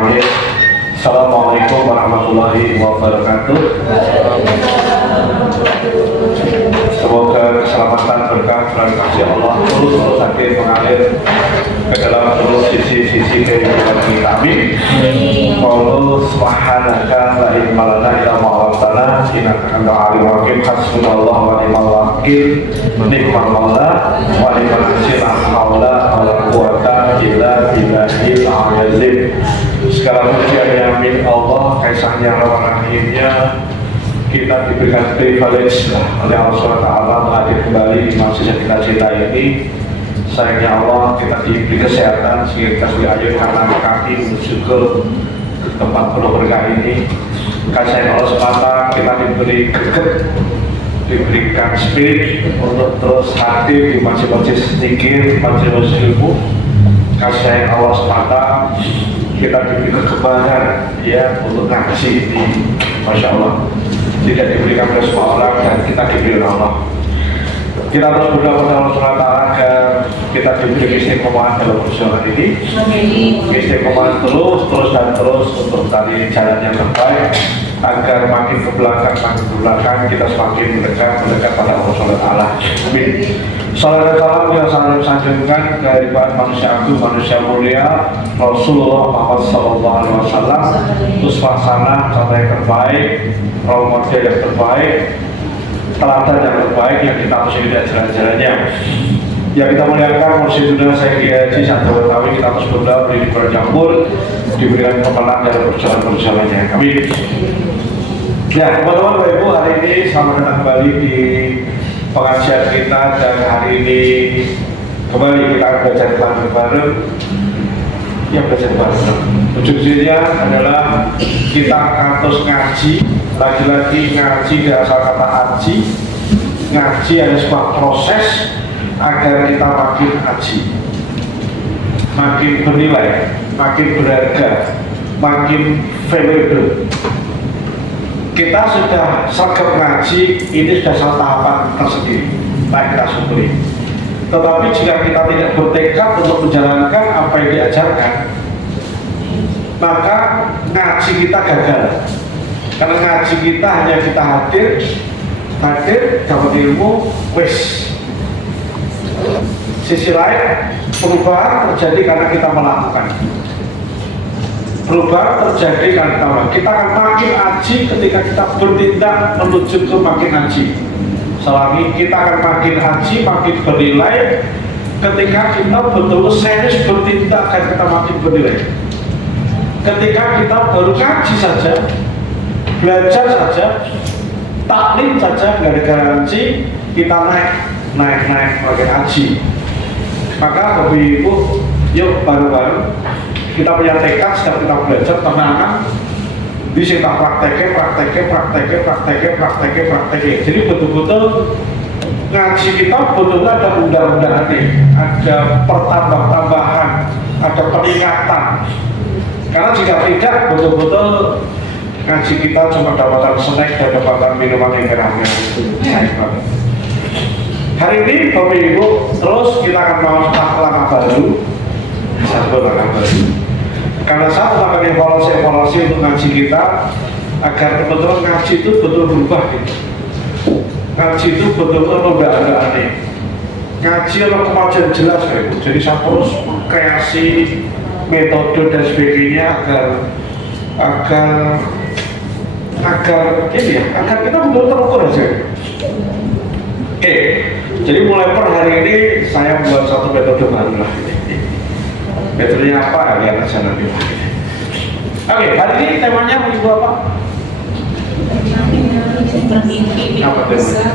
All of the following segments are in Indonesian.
Bismillahirrahmanirrahim. Assalamualaikum warahmatullahi wabarakatuh. Semoga keselamatan berkah dan kasih Allah terus mengalir ke dalam seluruh sisi-sisi kehidupan kita. Amin. Qul subhanaka la ilma lana illa ma 'allamtana innaka antal alimul hakim. Hasbunallahu wa ni'mal wakil. Ni'mal maula wa ni'mal nasir. La haula wa la quwwata illa billahil azim. Segala puji hanya milik Allah, Kaisahnya Rahimnya. Kita diberikan privilege oleh Allah SWT menghadir kembali di masjid yang kita cintai ini. Sayangnya Allah, kita diberi kesehatan sehingga kita sudah ayo kanan kaki menuju ke tempat penuh berkah ini. Kasih Allah semata kita diberi greget, diberikan spirit untuk terus hadir di masjid-masjid sedikit, masjid-masjid ilmu. Kasih Allah semata kita diberi kekebalan ya untuk ngaji ini, Masya Allah. Tidak diberikan oleh semua orang dan kita diberi oleh Allah. Kita terus berdoa kepada Allah SWT agar kita diberi istiqomah dalam perjuangan ini. Istiqomah terus untuk tadi jalan yang terbaik, agar makin ke belakang kita semakin mendekat pada Allah SWT. Amin. Salam dan salam yang selalu sanjungkan kehadiran manusia agung, manusia mulia Rasulullah Muhammad SAW, uswah hasanah, contoh yang terbaik, role model yang terbaik, teladan yang terbaik yang kita harus ikuti ajaran-ajarannya. Yang kita muliakan Mursyiduna Syekh Haji Santo Betawi, kita terus berdoa beri bercampur, diberikan kemenangan dalam perjalanan-perjalanannya. Amin. Ya, teman-teman Bapak Ibu, hari ini selamat datang kembali di pengajian kita, dan hari ini kembali kita akan belajar bareng-bareng. Ya, belajar bareng. Ujung-ujungnya adalah kita akan terus ngaji, lagi-lagi ngaji dari asal kata haji. Ngaji adalah sebuah proses agar kita makin haji, makin bernilai, makin berharga, makin valuable. Kita sudah sergap ngaji, ini sudah satu tahapan tersendiri, baik kita syukuri. Tetapi jika kita tidak bertekad untuk menjalankan apa yang diajarkan, maka ngaji kita gagal. Karena ngaji kita hanya kita hadir dapat ilmu, wis. Sisi lain, perubahan terjadi karena kita melakukan. Perubahan terjadi karena kita akan makin haji ketika kita bertindak menuju ke makin haji. Selagi kita akan makin haji, makin bernilai ketika kita betul serius bertindak, akan kita makin bernilai. Ketika kita baru ngaji saja, belajar saja, taklim saja, nggak ada garansi kita naik makin haji. Maka Bapak Ibu, yuk bareng-bareng kita punya tekad, setiap kita belajar tenangan bisa kita prakteknya. Jadi betul-betul ngaji kita betul-betul ada undang-undangan, ada pertambah-tambahan, ada peningkatan. Karena jika tidak, betul-betul ngaji kita cuma dapatan snack dan dapatan minuman yang kerahnya itu sayang banget. Hari ini Bapak Ibu terus kita akan mau langkah baru, satu langkah baru. Karena satu langkah evaluasi untuk ngaji kita, agar betul-betul ngaji itu betul berubah gitu. Ngaji itu betul-betul membeda-bedanya. Ngaji adalah kemajuan jelas Bapak Ibu. Jadi saya terus kreasi metode dan sebagainya agar ini ya, agar kita betul terukur aja. Oke, jadi mulai per hari ini saya buat satu metode baru lah. Metodenya apa ya, lihat aja nanti. Oke, hari ini temanya Ibu apa? Bermimpi Apa tema? besar,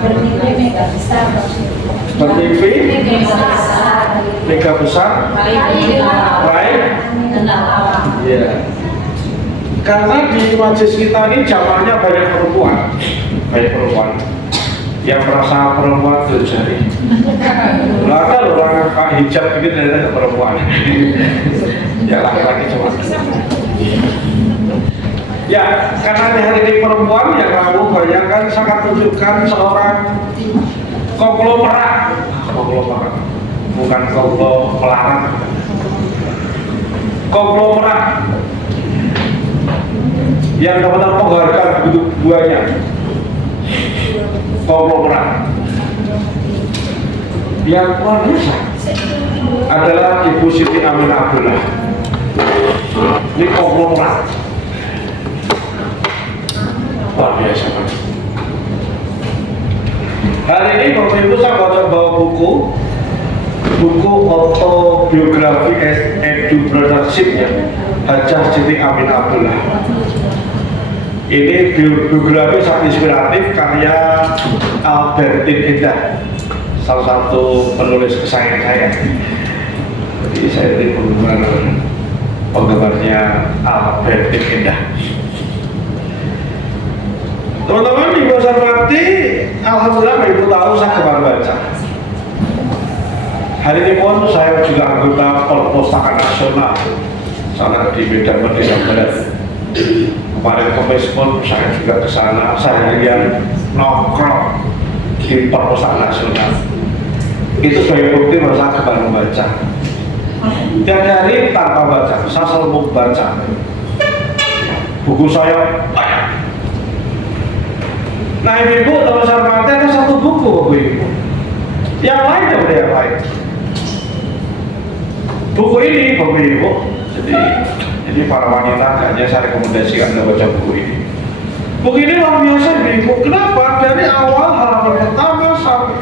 bermimpi mega besar, Bermimpi mega besar, baik. Iya. Karena di majelis kita ini zamannya banyak perempuan yang merasa perempuan terjadi. Laka orang pakai hijab gitu dari perempuan. Ya laki-laki cuma. Ya, karena di hari ini perempuan yang kamu bayangkan sangat tunjukkan seorang konglomerat, bukan konglomerat. konglomerat yang dapat penghargaan begitu banyak. Konglomerat yang luar biasa adalah Ibu Siti Aminah Abdullah. Ini konglomerat luar biasa. Hari ini Bapak Ibu saya bawa buku autobiografi Edu Brothership ya, Hajah Siti Aminah Abdullah. Ini biografi sangat inspiratif karya Albertin Indah, salah satu penulis kesayangan saya. Jadi saya ini penggemarnya Albertin Indah. Teman-teman di Pasar Mati, alhamdulillah Ibu tahu saya gemar baca. Hari ini pun saya juga anggota Perpustakaan Nasional sana di Medan Merdeka Barat. Kemarin Kamis pun saya juga ke sana, saya lihat nongkrong di Perpustakaan Nasional. Itu sebagai bukti bahwa saya gemar membaca. Tiap hari tanpa baca, saya selalu membaca. Buku saya banyak. Nah Ibu, teman saya mati ada satu buku Ibu. Yang lain ada yang lain. Buku ini Bapak Ibu, jadi para wanita hanya saya rekomendasikan Anda baca buku ini. Buku ini luar biasa Ibu. Kenapa? Dari awal halaman pertama sampai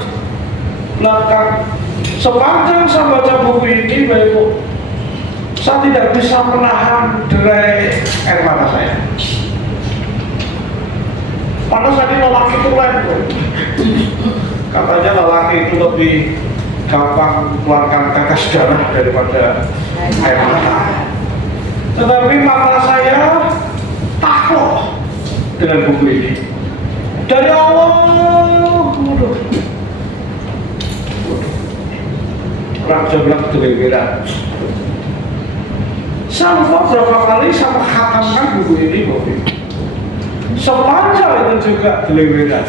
belakang, sepanjang saya baca buku ini Bapak Ibu, saya tidak bisa menahan derai air mata saya. Padahal tadi lelaki itu lain. Katanya lelaki itu lebih gampang keluarkan tetes darah daripada air mata. Tetapi mata saya takluk dengan buku ini. Dari awal, raja-raja gila-gila. Sampai berapa kali saya menghatamkan buku ini, Bapak. Sepanjang itu juga geleweran.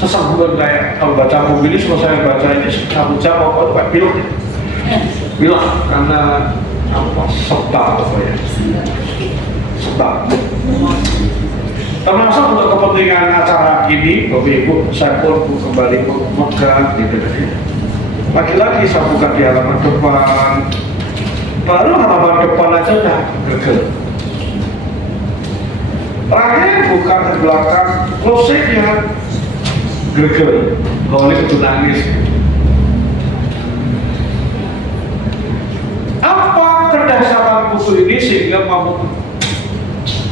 Sesungguhnya kayak kalau baca buku ini, selesai baca ini 1 jam apa kayak bilang karena apa sebab apa ya sebab termasuk untuk kepentingan acara ini Bapak Ibu, saya pun kembali memegang gitu. Lagi-lagi saya buka di halaman depan, baru halaman depan aja udah gegel. Terakhir buka ke belakang, closing-nya gegel, golek itu nangis. Apa kedahsyatan buku ini sehingga mampu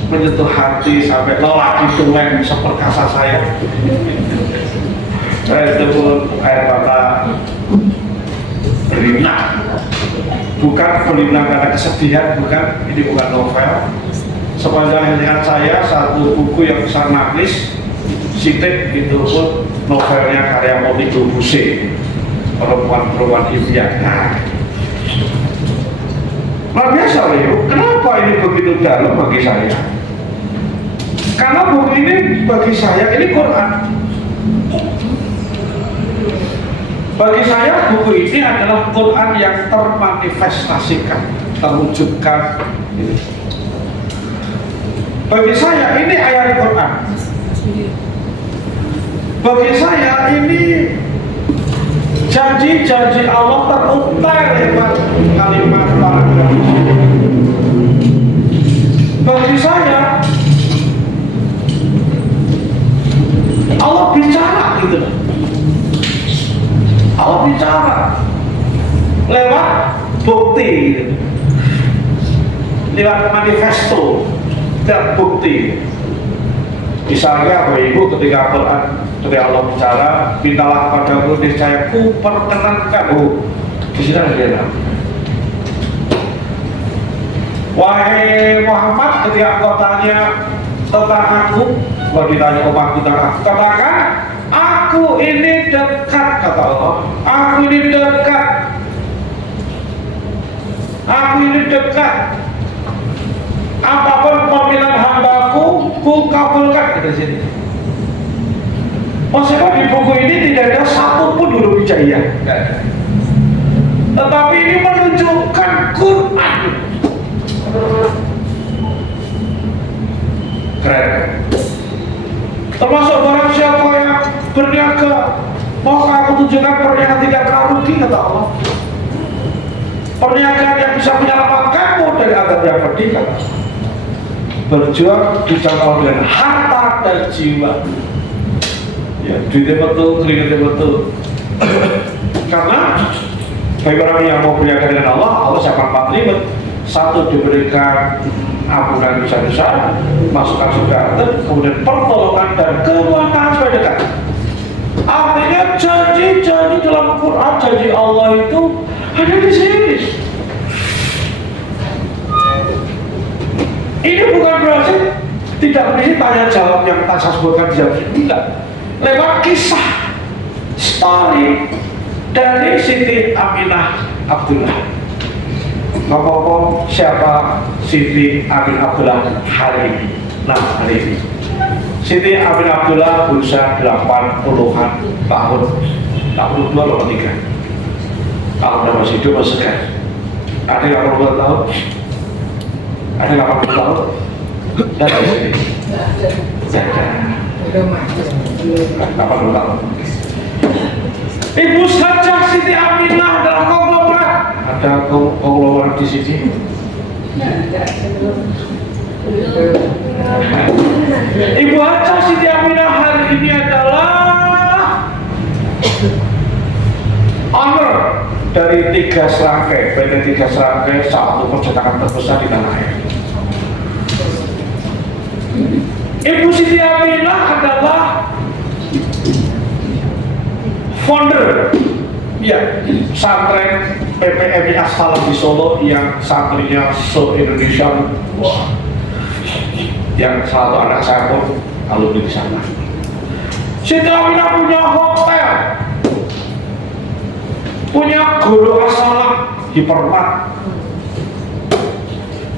menyentuh hati sampai lelaki tulen seperkasa saya? Saya itu pun air mata berlinang, bukan berlinang karena kesedihan, bukan. Ini bukan novel. Sepanjang ingat saya, satu buku yang saya nangis Sitik itu pun novelnya karya Monica Buse, perempuan-perempuan impian. Nah, luar biasa Leo. Kenapa ini begitu dalam bagi saya? Karena buku ini bagi saya ini Quran. Bagi saya buku ini adalah Quran yang termanifestasikan, terwujudkan. Bagi saya ini ayat Quran. Bagi saya ini janji-janji Allah terutai lewat kalimat paragraf. Bagi saya Allah bicara gitu. Allah bicara lewat bukti gitu. Lewat manifesto dan bukti. Misalnya Bapak Ibu ketika Quran, ketika Allah bicara, mintalah padaku niscaya ku perkenankan. Di sini ada dia. Wahai Muhammad, ketika engkau tanya tentang aku, kalau ditanya umatku tentang aku, katakan aku ini dekat, kata Allah. Aku ini dekat. Aku ini dekat. Apapun pemilihan hambaku, ku kabulkan. Di sini. Maksudnya di buku ini tidak ada satupun huruf hijaiyah. Tetapi ini menunjukkan Quran. Mau aku tunjukkan pernikahan tidak pernah rugi, kata Allah. Pernikahan yang bisa menyelamatkanmu dari azab yang pedih, kata Allah. Berjuang dicampur dengan harta dan jiwa. Ya, duitnya betul, keringatnya betul. Karena bagi orang yang mau berniaga dengan Allah, Allah siapa 4 ribet. 1, diberikan ampunan dosa-dosa, masukkan surga, kemudian pertolongan dan kemuliaan sampai dekat. Artinya janji-janji dalam Quran, janji Allah itu ada di sini. Ini bukan berarti tidak berisi tanya jawab yang tak saya sebutkan di jawab ini, enggak. Lewat kisah, story dari Siti Aminah Abdullah. Ngomong siapa Siti Aminah Abdullah hari ini? Nah, hari ini Siti Aminah Abdullah berusia 80-an tahun, 82 atau 3. Kalau udah masih hidup masih segar. Ada yang 80 tahun, ada yang 80 tahun, dan di sini jaga 80 tahun. Ibu saja Siti Aminah dalam konglomerat. Ada konglomerat di sini. Ibu Haja Siti Aminah hari ini adalah owner dari 3 serangkai, PT 3 serangkai, satu percetakan terbesar di tanah air. Ibu Siti Aminah adalah founder, ya, santren PPMI As-Salam di Solo yang santrinya se-Indonesia. Wah, yang salah satu anak saya pun alumni di sana. Siti Aminah punya hotel, punya guru As-Salam hipermat.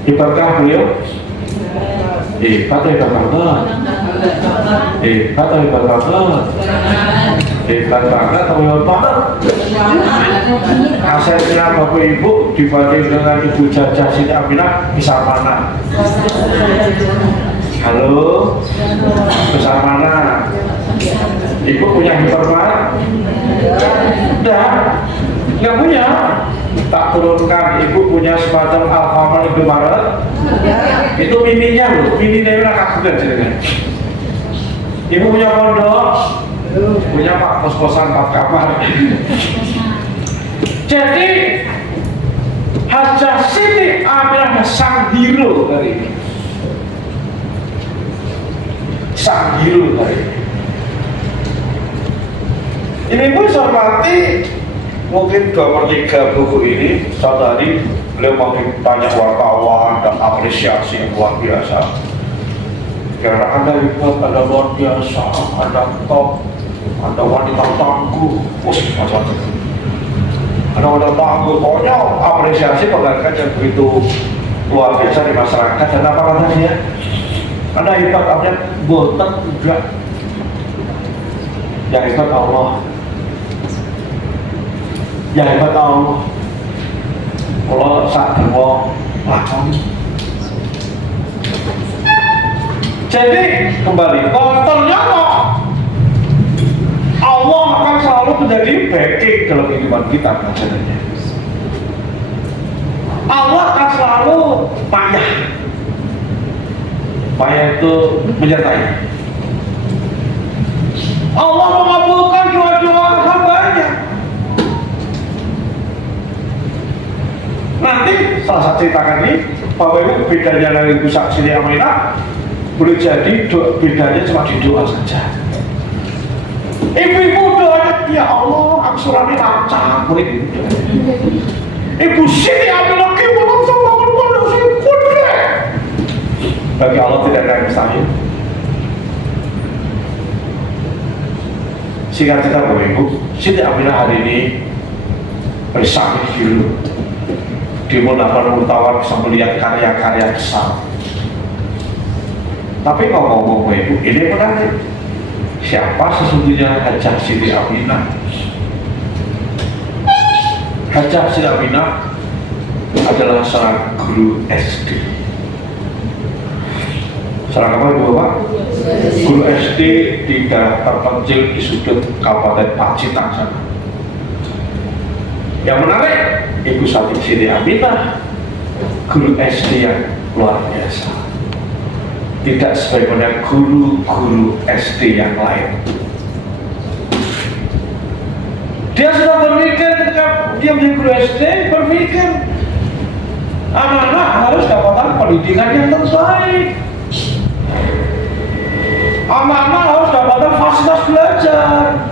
Hebatkah beliau? Hebat banget. Hebat banget. Hebat banget atau hebat banget? Asetnya Bapak Ibu dibanding dengan Ibu Jajah Siti Aminah besar mana? Halo, besar mana? Ibu punya hipermat? Nggak punya. Tak turunkan, Ibu punya semacam Alfamart Indomaret. Itu mininya loh, mininya itu kagudan jadinya. Ibu punya pondok, punya Pak kos-kosan 4 kamar. Jadi Hajah Siti Aminah sang hero dari ini. Sang hero dari ini. Ini pun saya hormati. Mungkin 2/3 buku ini suatu hari beliau mau ditanya wartawan dan apresiasi yang luar biasa. Karena Anda hebat, Anda luar biasa, Anda top, Anda wanita tangguh, macam-macam. Anda wanita tangguh, pokoknya apresiasi penghargaan yang begitu luar biasa di masyarakat. Dan apa kata dia? Anda hebat, Anda botak juga. Yang hebat Allah. Yang hebat Allah. Allah saat berwong lakon. Jadi kembali, ternyata Allah akan selalu menjadi backing dalam kehidupan kita sebenarnya. Allah akan selalu payah. Payah itu menyertai. Allah mengabulkan doa-doa hambanya. Nanti salah satu ceritakan ini, Bapak Ibu, bedanya dari Ibu Siti Aminah boleh jadi bedanya cuma di doa saja. Ibu-ibu doanya, ya Allah, aku surani lancang, boleh gitu. Ibu Siti Aminah gimana sama bangun si kudre. Bagi Allah tidak ada yang mustahil. Singkat cerita Bapak Ibu, Siti Aminah hari ini bersama dulu. Di Munafar Mutawar bisa melihat karya-karya besar. Tapi ngomong-ngomong Ibu, ini menarik. Siapa sesungguhnya Hajah Siti Aminah? Hajah Siti Aminah adalah seorang guru SD. Sekarang apa Ibu Bapak? Guru SD di daerah terpencil di sudut Kabupaten Pacitan sana. Yang menarik, Ibu Siti Aminah, guru SD yang luar biasa. Tidak sebagaimana guru-guru SD yang lain. Dia sudah berpikir ketika dia menjadi guru SD, berpikir anak-anak harus dapatkan pendidikan yang terbaik. Anak-anak harus dapatkan fasilitas belajar.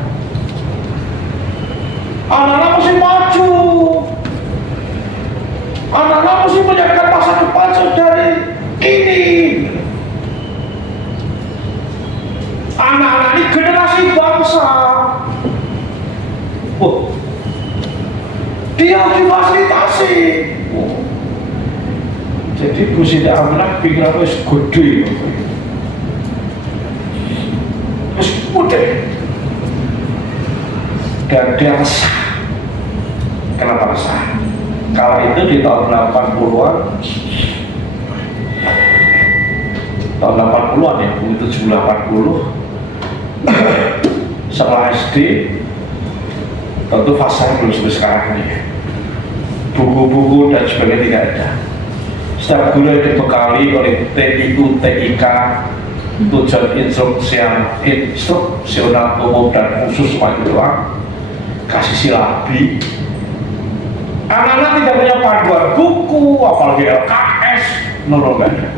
Anak-anak mesti maju. Anak-anak mesti menjadikan masa depan dari kini. Anak-anak ini generasi bangsa. Oh, dia difasilitasi. Oh. Jadi Bu Siti Aminah pikirannya gede. Terus mudah. Dan dia resah. Kenapa resah? Kala itu di tahun 80-an, tahun 80-an ya, 70-80, setelah SD, tentu fasanya belum seperti sekarang ini. Buku-buku dan sebagainya tidak ada. Setiap guru yang dibekali oleh TIU, TIK, tujuan instruksional umum dan khusus cuma itu doang. Kasih silabi. Anak-anak tidak punya panduan buku, apalagi LKS, nggak ada.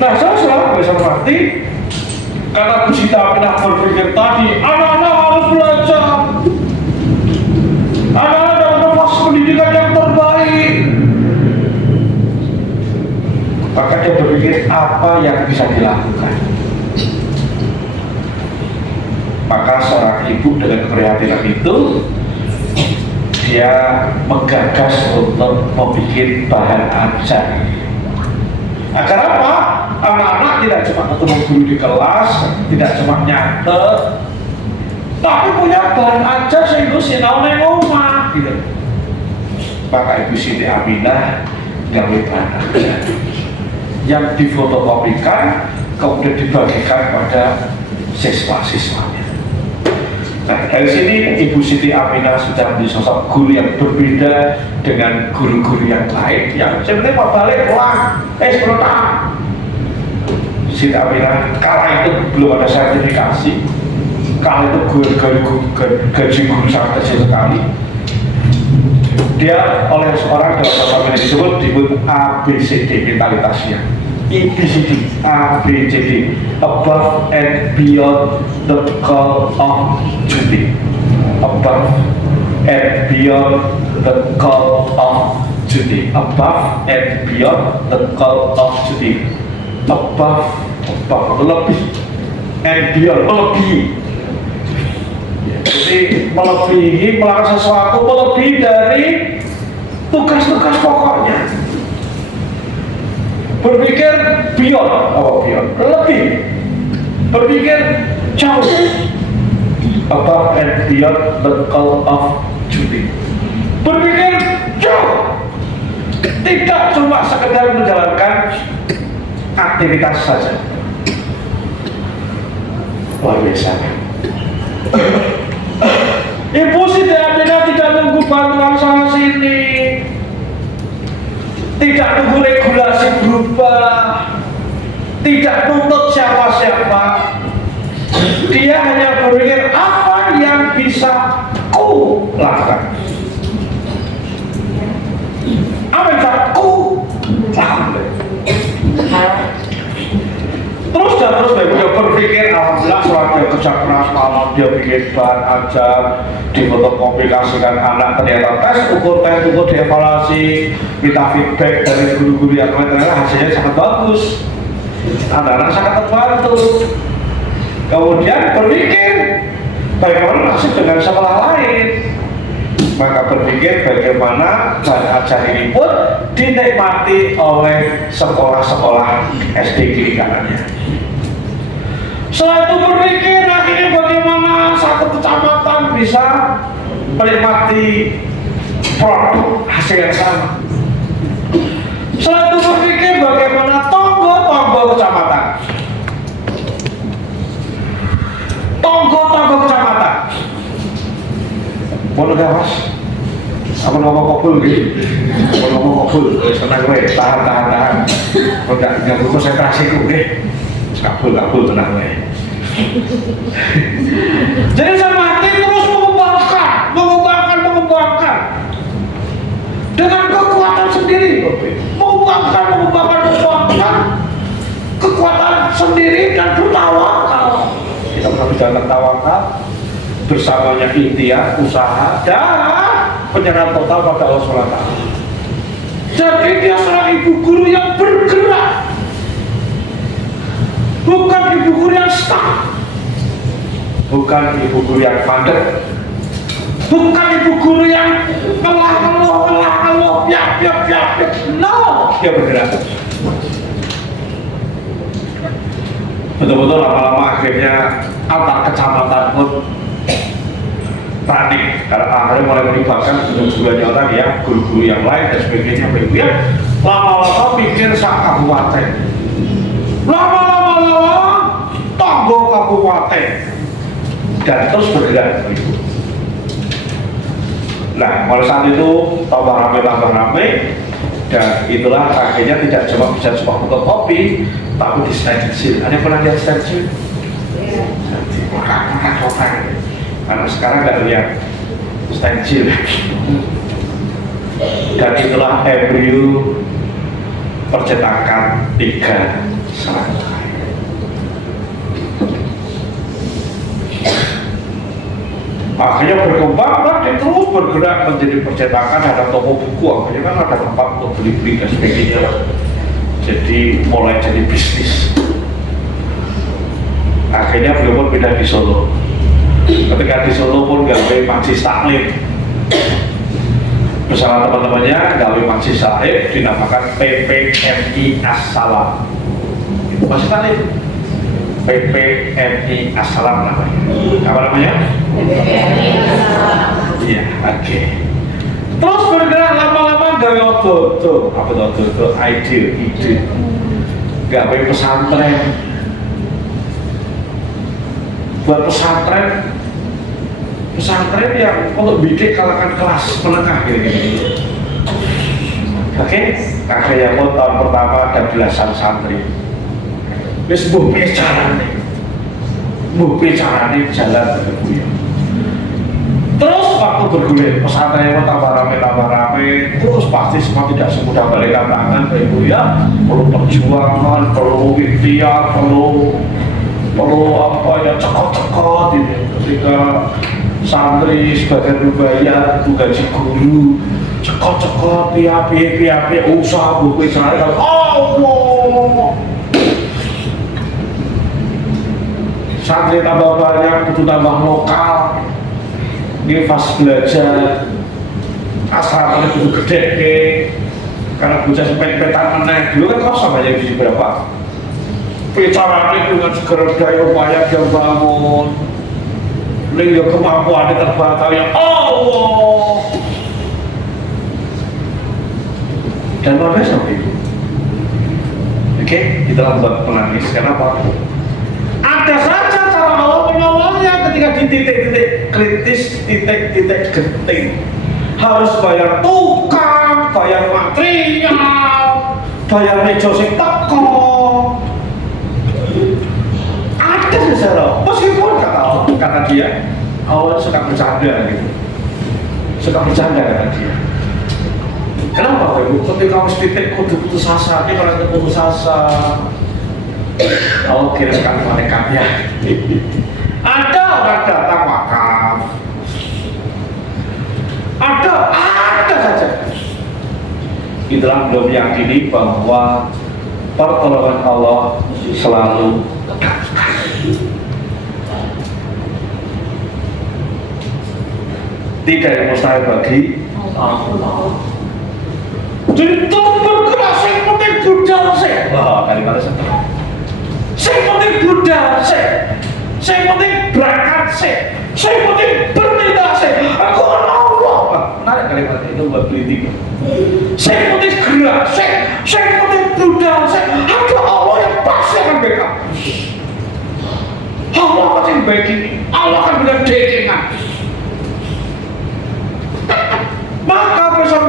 Nah, saya selalu bisa mengerti karena Bu Siti Aminah berpikir tadi, anak-anak harus belajar, anak-anak dapat fasilitas pendidikan yang terbaik. Maka dia berpikir apa yang bisa dilakukan. Maka seorang ibu dengan keprihatinan itu, dia menggagas untuk membuat bahan ajar. Agar apa? Anak-anak tidak cuma ketemu guru di kelas, tidak cuma nyatet, tapi punya bahan ajar sehingga sinau neng omah gitu. Maka Ibu Siti Aminah gawe bahan ajar yang difotokopikan kemudian dibagikan pada siswa-siswanya. Nah, dari sini Ibu Siti Aminah sudah menjadi sosok guru yang berbeda dengan guru-guru yang lain yang sebenarnya mau balik pulang, sebentar. Siti Aminah kala itu belum ada sertifikasi, kala itu gaji guru sangat kecil sekali. Dia oleh seorang dalam bahasa Indonesia disebut ABCD mentalitasnya. ABCD, ABCD, above and beyond the call of duty. Above and beyond the call of duty. Above and beyond the call of duty. Above, lebih, and beyond, melebihi. Jadi melebihi, melakukan sesuatu melebihi dari tugas-tugas pokoknya. Berpikir beyond, beyond, lebih, berpikir jauh, above and beyond the call of duty. Berpikir jauh, tidak cuma sekedar menjalankan aktivitas saja. Luar biasa. Ibu Siti Aminah tidak nunggu bantuan sana sini, tidak nunggu regulasi berubah, tidak nuntut siapa-siapa. Dia hanya berpikir apa yang bisa ku lakukan, apa yang bisa ku lakukan. Terus dia berpikir, alhamdulillah setelah dia kerja keras malam, dia bikin bahan ajar, difotokopikan anak, ternyata tes ukur dievaluasi, minta feedback dari guru-guru yang lain, ternyata hasilnya sangat bagus, anak-anak sangat terbantu. Kemudian berpikir bagaimana nasib dengan sekolah lain, maka berpikir bagaimana bahan ajar ini pun dinikmati oleh sekolah-sekolah SD kiri kanannya. Setelah itu berpikir akhirnya bagaimana satu kecamatan bisa menikmati produk hasil yang sama. Setelah itu berpikir bagaimana Mau gawas? Apa ngomong kabul gitu? Apa ngomong kabul? Senang gue, tahan. Kalau nggak konsentrasiku deh. Kabul tenang gue. Jadi sama hati terus mengembangkan dengan kekuatan sendiri, mengembangkan kekuatan sendiri dan bertawakal. Kita berjalan tawakal bersamanya ikhtiar, usaha dan penyerahan total pada Allah SWT. Jadi dia seorang ibu guru yang bergerak, bukan ibu guru yang stuck, bukan ibu guru yang mandek, bukan ibu guru yang ngelah, piap. No, dia bergerak. Betul-betul lama-lama akhirnya antar kecamatan pun panik karena akhirnya mulai melibatkan guru-gurunya orang yang guru-guru yang lain dan sebagainya. Ya, lama-lama pikir sak kabupaten, lama-lama tonggo kabupaten, dan terus bergerak begitu. Nah, mulai saat itu tambah ramai, dan itulah akhirnya tidak cuma bisa buka kopi, tapi di stensil. Ada yang pernah lihat stensil? Makan. Karena sekarang nggak lihat stensil. Dan itulah embrio percetakan 3 selesai. Akhirnya berkembang dan terus bergerak menjadi percetakan, ada toko buku, akhirnya kan ada tempat untuk beli-beli dan sebagainya. Jadi mulai jadi bisnis. Akhirnya beliau pun pindah di Solo. Ketika di Solo pun gawe majlis taklim bersama teman-temannya, gawe majlis taklim dinamakan PPMI As-Salam. Itu majlis taklim PPMI As-Salam namanya. Apa namanya? Iya, oke. Terus bergerak lama-lama gawe foto, apa foto ide, gawe pesantren, buat pesantren yang untuk bidik kalangan kelas menengah gitu. Oke, akhirnya pun tahun pertama ada belasan santri. Wis mbuh carane jalan begitu. Terus waktu bergulir pesantren yang tambah rame, terus pasti semua tidak semudah balikan tangan, ibu ya. Perlu perjuangan, perlu ikhtiar, perlu apa ya, cekot ini. Ketika santri sebagai berbayar itu gaji guru, cekot piye usaha buku Israel. Allah. Santri tambah banyak, butuh tambah lokal. Ini pas belajar asrama itu gede karena bocah sepet-petan meneh dulu kan kosong aja di berapa bicaranya dengan segera daya upaya dia bangun lingga kemampuannya terbatas ya Allah dan luar biasa itu. Oke, kita buat penangis. Kenapa? Ada saja cara Allah menolongnya ketika di titik-titik kritis, titik-titik genting. Harus bayar tukang, bayar material, bayar meja sing teko. Ada secara, meskipun kata dia, Allah suka bercanda gitu. Suka bercanda kata dia. Kenapa Ibu? Ketika harus titik kudu putus asa, ini kalau putus asa Allah kirimkan malaikatnya. Ada orang datang wakaf. Ada saja. Itulah belum meyakini bahwa pertolongan Allah selalu tidak yang mustahil bagi Allah. Jadi bergerak, yang penting budal sih. Wah, kalimatnya setelah. Yang penting budal sih. Yang penting berangkat sih. Yang penting bertindak sih. Aku Allah. Menarik kalimat itu buat politik. Yang penting gerak sih. Yang penting budal sih. Ada Allah yang pasti akan backup. Allah pasti backing. Allah akan benar backingan.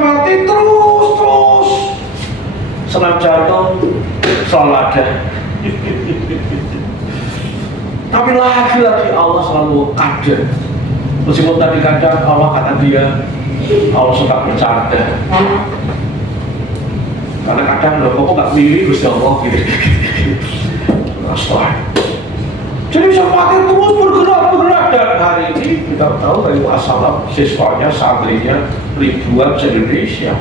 mati terus senang jatuh selalu ada. Tapi lagi-lagi Allah selalu ada. Meskipun tadi kadang Allah kata dia, Allah suka bercanda. Karena kadang loh, kok nggak milih Gusti Allah gitu. Astaga. Jadi semakin terus bergerak dan hari ini kita tahu dari Assalam siswanya, santrinya ribuan se-Indonesia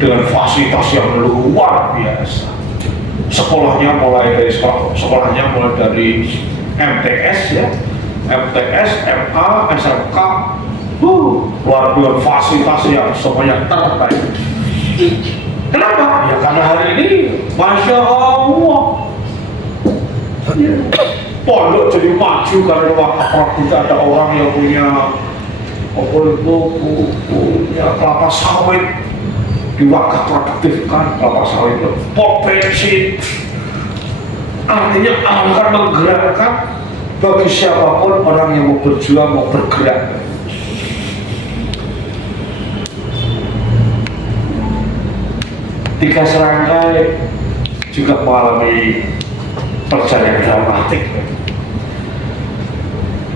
dengan fasilitas yang luar biasa. Sekolahnya mulai dari sekolahnya mulai dari MTS ya, MTS, MA, SMK, luar biasa fasilitas yang semuanya terbaik. Kenapa? Ya karena hari ini Masya Allah pondok jadi maju karena waktu itu ada orang yang punya punya kelapa sawit diwakaf produktifkan kelapa sawit pom bensin. Artinya akan menggerakkan bagi siapapun orang yang mau berjuang, mau bergerak. Tiga serangkai juga mengalami perjalanan dramatik.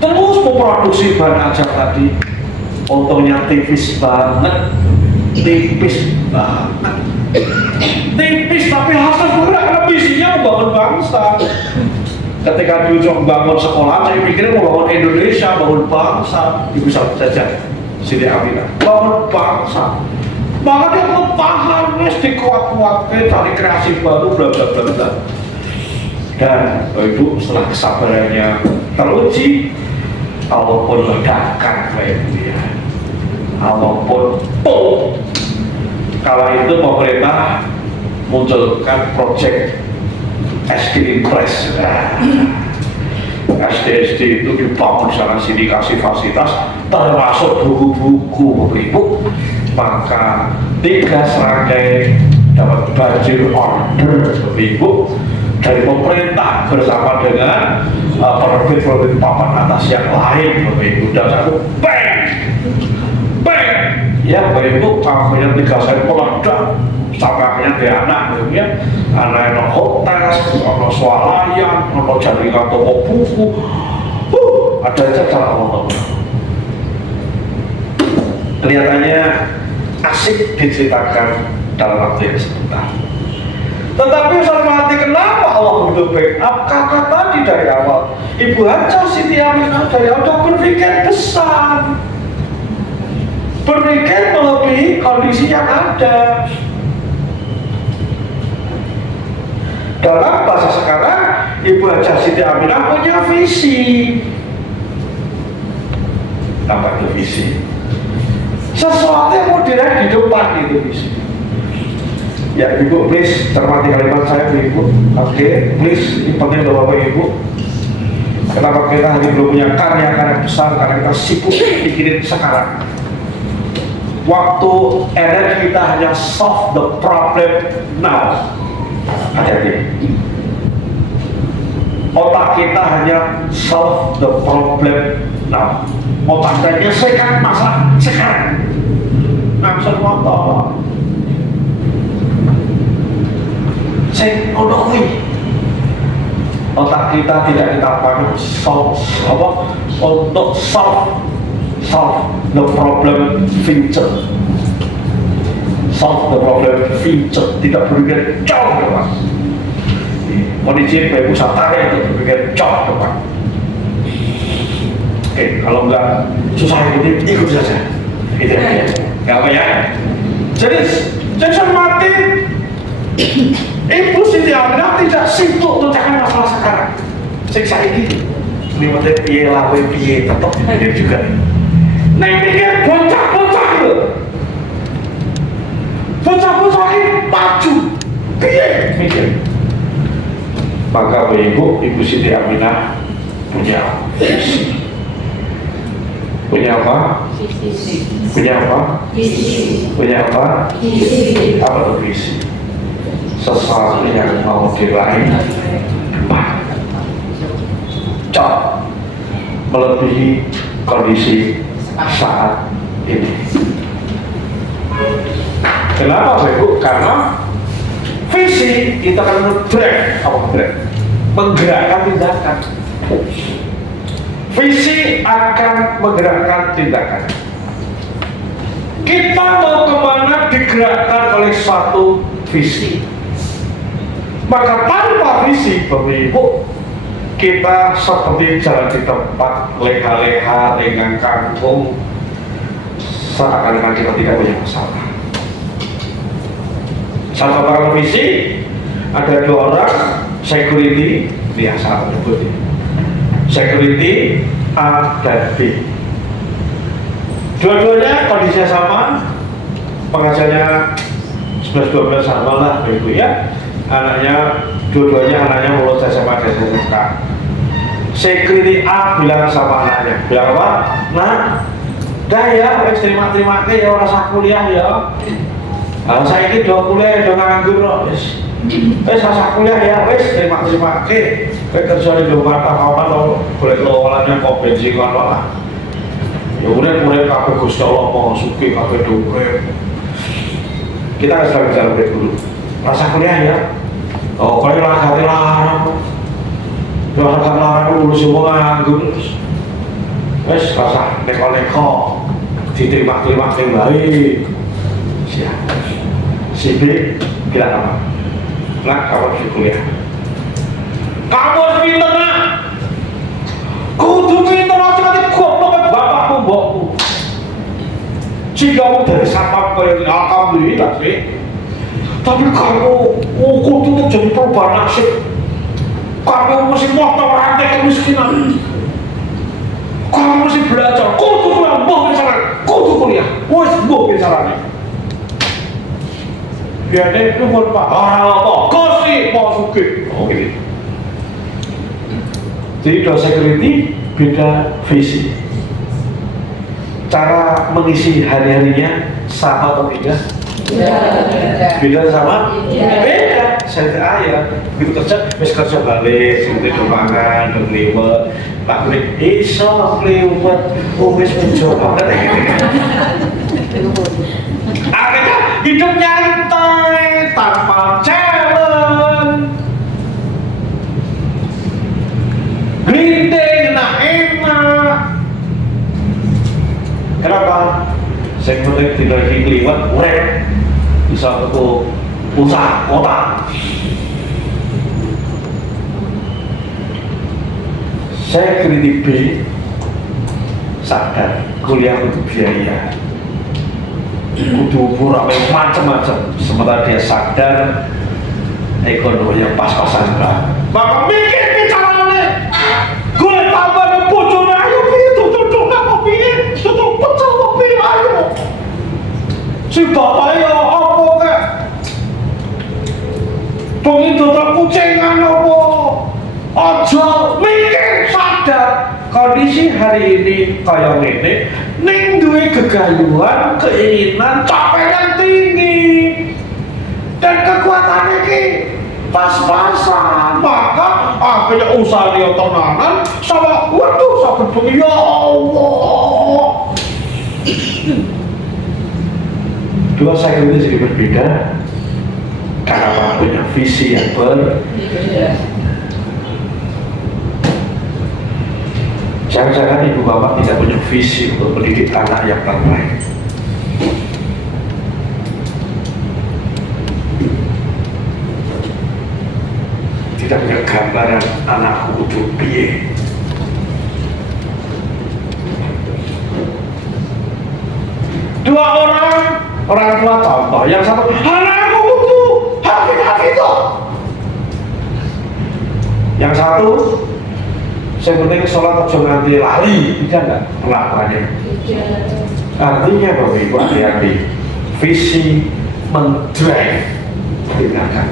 Terus memproduksi bahan ajar tadi, untungnya tipis banget, tipis tapi hasil bergerak karena visinya membangun bangsa. Ketika diuji membangun sekolah, saya pikir membangun Indonesia, bangun bangsa. Ibu saja, Siti Aminah, bangun bangsa. Maka dia paham, dikuat-kuatkan, cari kreasi baru, bla bla bla bla. Dan Ibu setelah kesabarannya teruji, Allah pun ledakan kayak gitu ya. Allah pun kala itu pemerintah munculkan proyek SD Impress. SD itu dibangun sana sini, kasih fasilitas termasuk buku-buku Ibu. Maka 3 serangkai dapat banjir order Ibu dari pemerintah bersama dengan penerbit papan atas yang lain Ibu. Dan aku bang ya Ibu, akhirnya 3 saya meledak sampai akhirnya dia anak ya, anak yang hotel, ada swalayan, ada jaringan toko buku, ada aja Allah. Kelihatannya asik diceritakan dalam waktu yang sebentar. Tetapi Ustaz, kenapa Allah begitu backup? Kakak tadi dari awal, Ibu Hajah Siti Aminah dari awal sudah berpikir besar, berpikir melebihi kondisi yang ada. Dalam bahasa sekarang, Ibu Hajah Siti Aminah punya visi. Apa itu visi? Sesuatu yang mau diraih di depan itu visi. Ya Ibu, please cermati kalimat saya Ibu. Oke, please, ini penting untuk Bapak Ibu. Kenapa kita hari belum punya karya-karya besar, karena kita sibuk pikirin sekarang. Waktu energi kita hanya solve the problem now. Hati-hati. Otak kita hanya solve the problem now. Otak kita menyelesaikan masalah sekarang. Langsung motor. Saya onoi. Otak kita tidak kita pakai untuk solve the problem future. Solve the problem future, tidak berpikir jauh depan. Kondisi Ibu saya tarik untuk berpikir jauh depan. Oke, kalau enggak susah ikut saja. Itu ya. Enggak apa ya. Jadi mati. Ibu Siti Aminah tidak sibuk memecahkan masalah sekarang. Siksa ini menimbulkan piye lawe piye tetap dia juga. Nah pikir bocah-bocah itu, bocah-bocah ini maju piye mikir. Maka Ibu Siti Aminah punya visi. Punya apa? Punya apa? Punya apa? Apa itu visi? Sesuatu yang mau diraih cepat melebihi kondisi saat ini. Kenapa Bapak Ibu? Karena visi kita akan menggerakkan tindakan. Visi akan menggerakkan tindakan. Kita mau kemana digerakkan oleh suatu visi. Maka tanpa visi Bapak Ibu, kita seperti jalan di tempat leha-leha dengan kangkung, seakan-akan kita tidak punya masalah. Satu orang visi, ada 2 orang security, lihat salah menyebut security A dan B. Dua-duanya kondisinya sama, penghasilannya 11-12 sama lah begitu ya. Dua-duanya anaknya lulus SMA dan SMK. Security A bilang sama anaknya, bilang apa? Nah, dah ya, wes terima-terima ya rasa kuliah ya. Saya ini udah kuliah, udah nganggur loh, wes rasa kuliah ya, wes terima-terima kerja di rumah kawan lo, boleh kelolaan kok bensin kan lah. Ya udah kabeh Gusti Allah mau suki kabeh urip. Kita harus bicara dulu. Rasa kuliah ya. Oh, kalau lagi larang. Ya larang lulus semua nganggur. Wes rasa neko-neko. Diterima-terima baik. Siap. Si B bilang apa? Nak, kamu harus kuliah. Kamu harus pinter nak. Kudu pinter aja nanti goblok bapakmu mbokmu. Jika kamu dari satpam kayak ini, alhamdulillah sih. Tapi kamu kudu jadi perubahan nasib. Kamu mesti motor rantai kemiskinan. Kamu mesti belajar. Kudu kuliah, kudu kuliah. Wes mbok bicaranya. Biarnya itu pun pak apa kasih mau suki gitu. Jadi doa security beda visi, cara mengisi hari-harinya sama atau tidak? Beda sama? Beda. Saya ya begitu kerja balik seperti domangan dan lewat pak kulit iso lewat wis mencoba akhirnya hidup nyantai tanpa challenge, grinding enak. Kenapa? Saya penting tidak dikeliwat urep bisa untuk usaha kota. Saya kritik B sadar kuliah untuk biaya kudu murah macam-macam, sementara dia sadar ekonominya pas-pasan banget. Maka mikir caranya gue tambah dan bojone ayo tutup apa piye tutup pecel apa piye ayo si bapak ya apa kek pengen tutup kucingan apa aja mikir sadar kondisi hari ini kayak gini ning duwe kegayuhan, keinginan, capaian tinggi dan kekuatan ini pas-pasan, maka akhirnya usaha dia tenanan sama waduh sampai bunyi ya Allah. Dua saya ini jadi berbeda karena punya visi yang berbeda. Jangan-jangan ibu bapak tidak punya visi untuk mendidik anak yang terbaik. Tidak punya gambaran anakku untuk piye. Dua orang tua contoh, yang satu anakku butuh itu. Yang satu yang penting sholat aja nganti lali, tidak enggak pelakuannya. Artinya Bapak Ibu hati-hati, visi mendrive tindakan.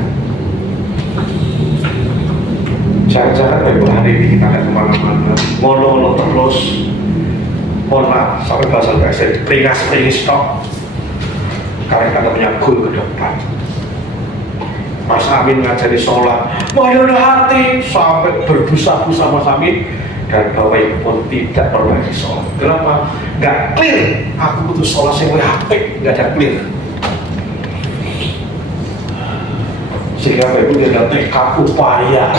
Jangan-jangan Bapak Ibu hari ini kita ada kemana-mana, ngolo-ngolo terus, mohon maaf sampai bahasa bahasa peringas stop, karena kita punya goal ke depan. Mas Amin ngajari sholat, mohon hati sampai berbusa-busa Mas Amin dan Bapak Ibu pun tidak berbagi sholat. Kenapa? Nggak clear. Aku butuh sholat yang apik, nggak ada clear. Sehingga Bapak Ibu tidak tekad upaya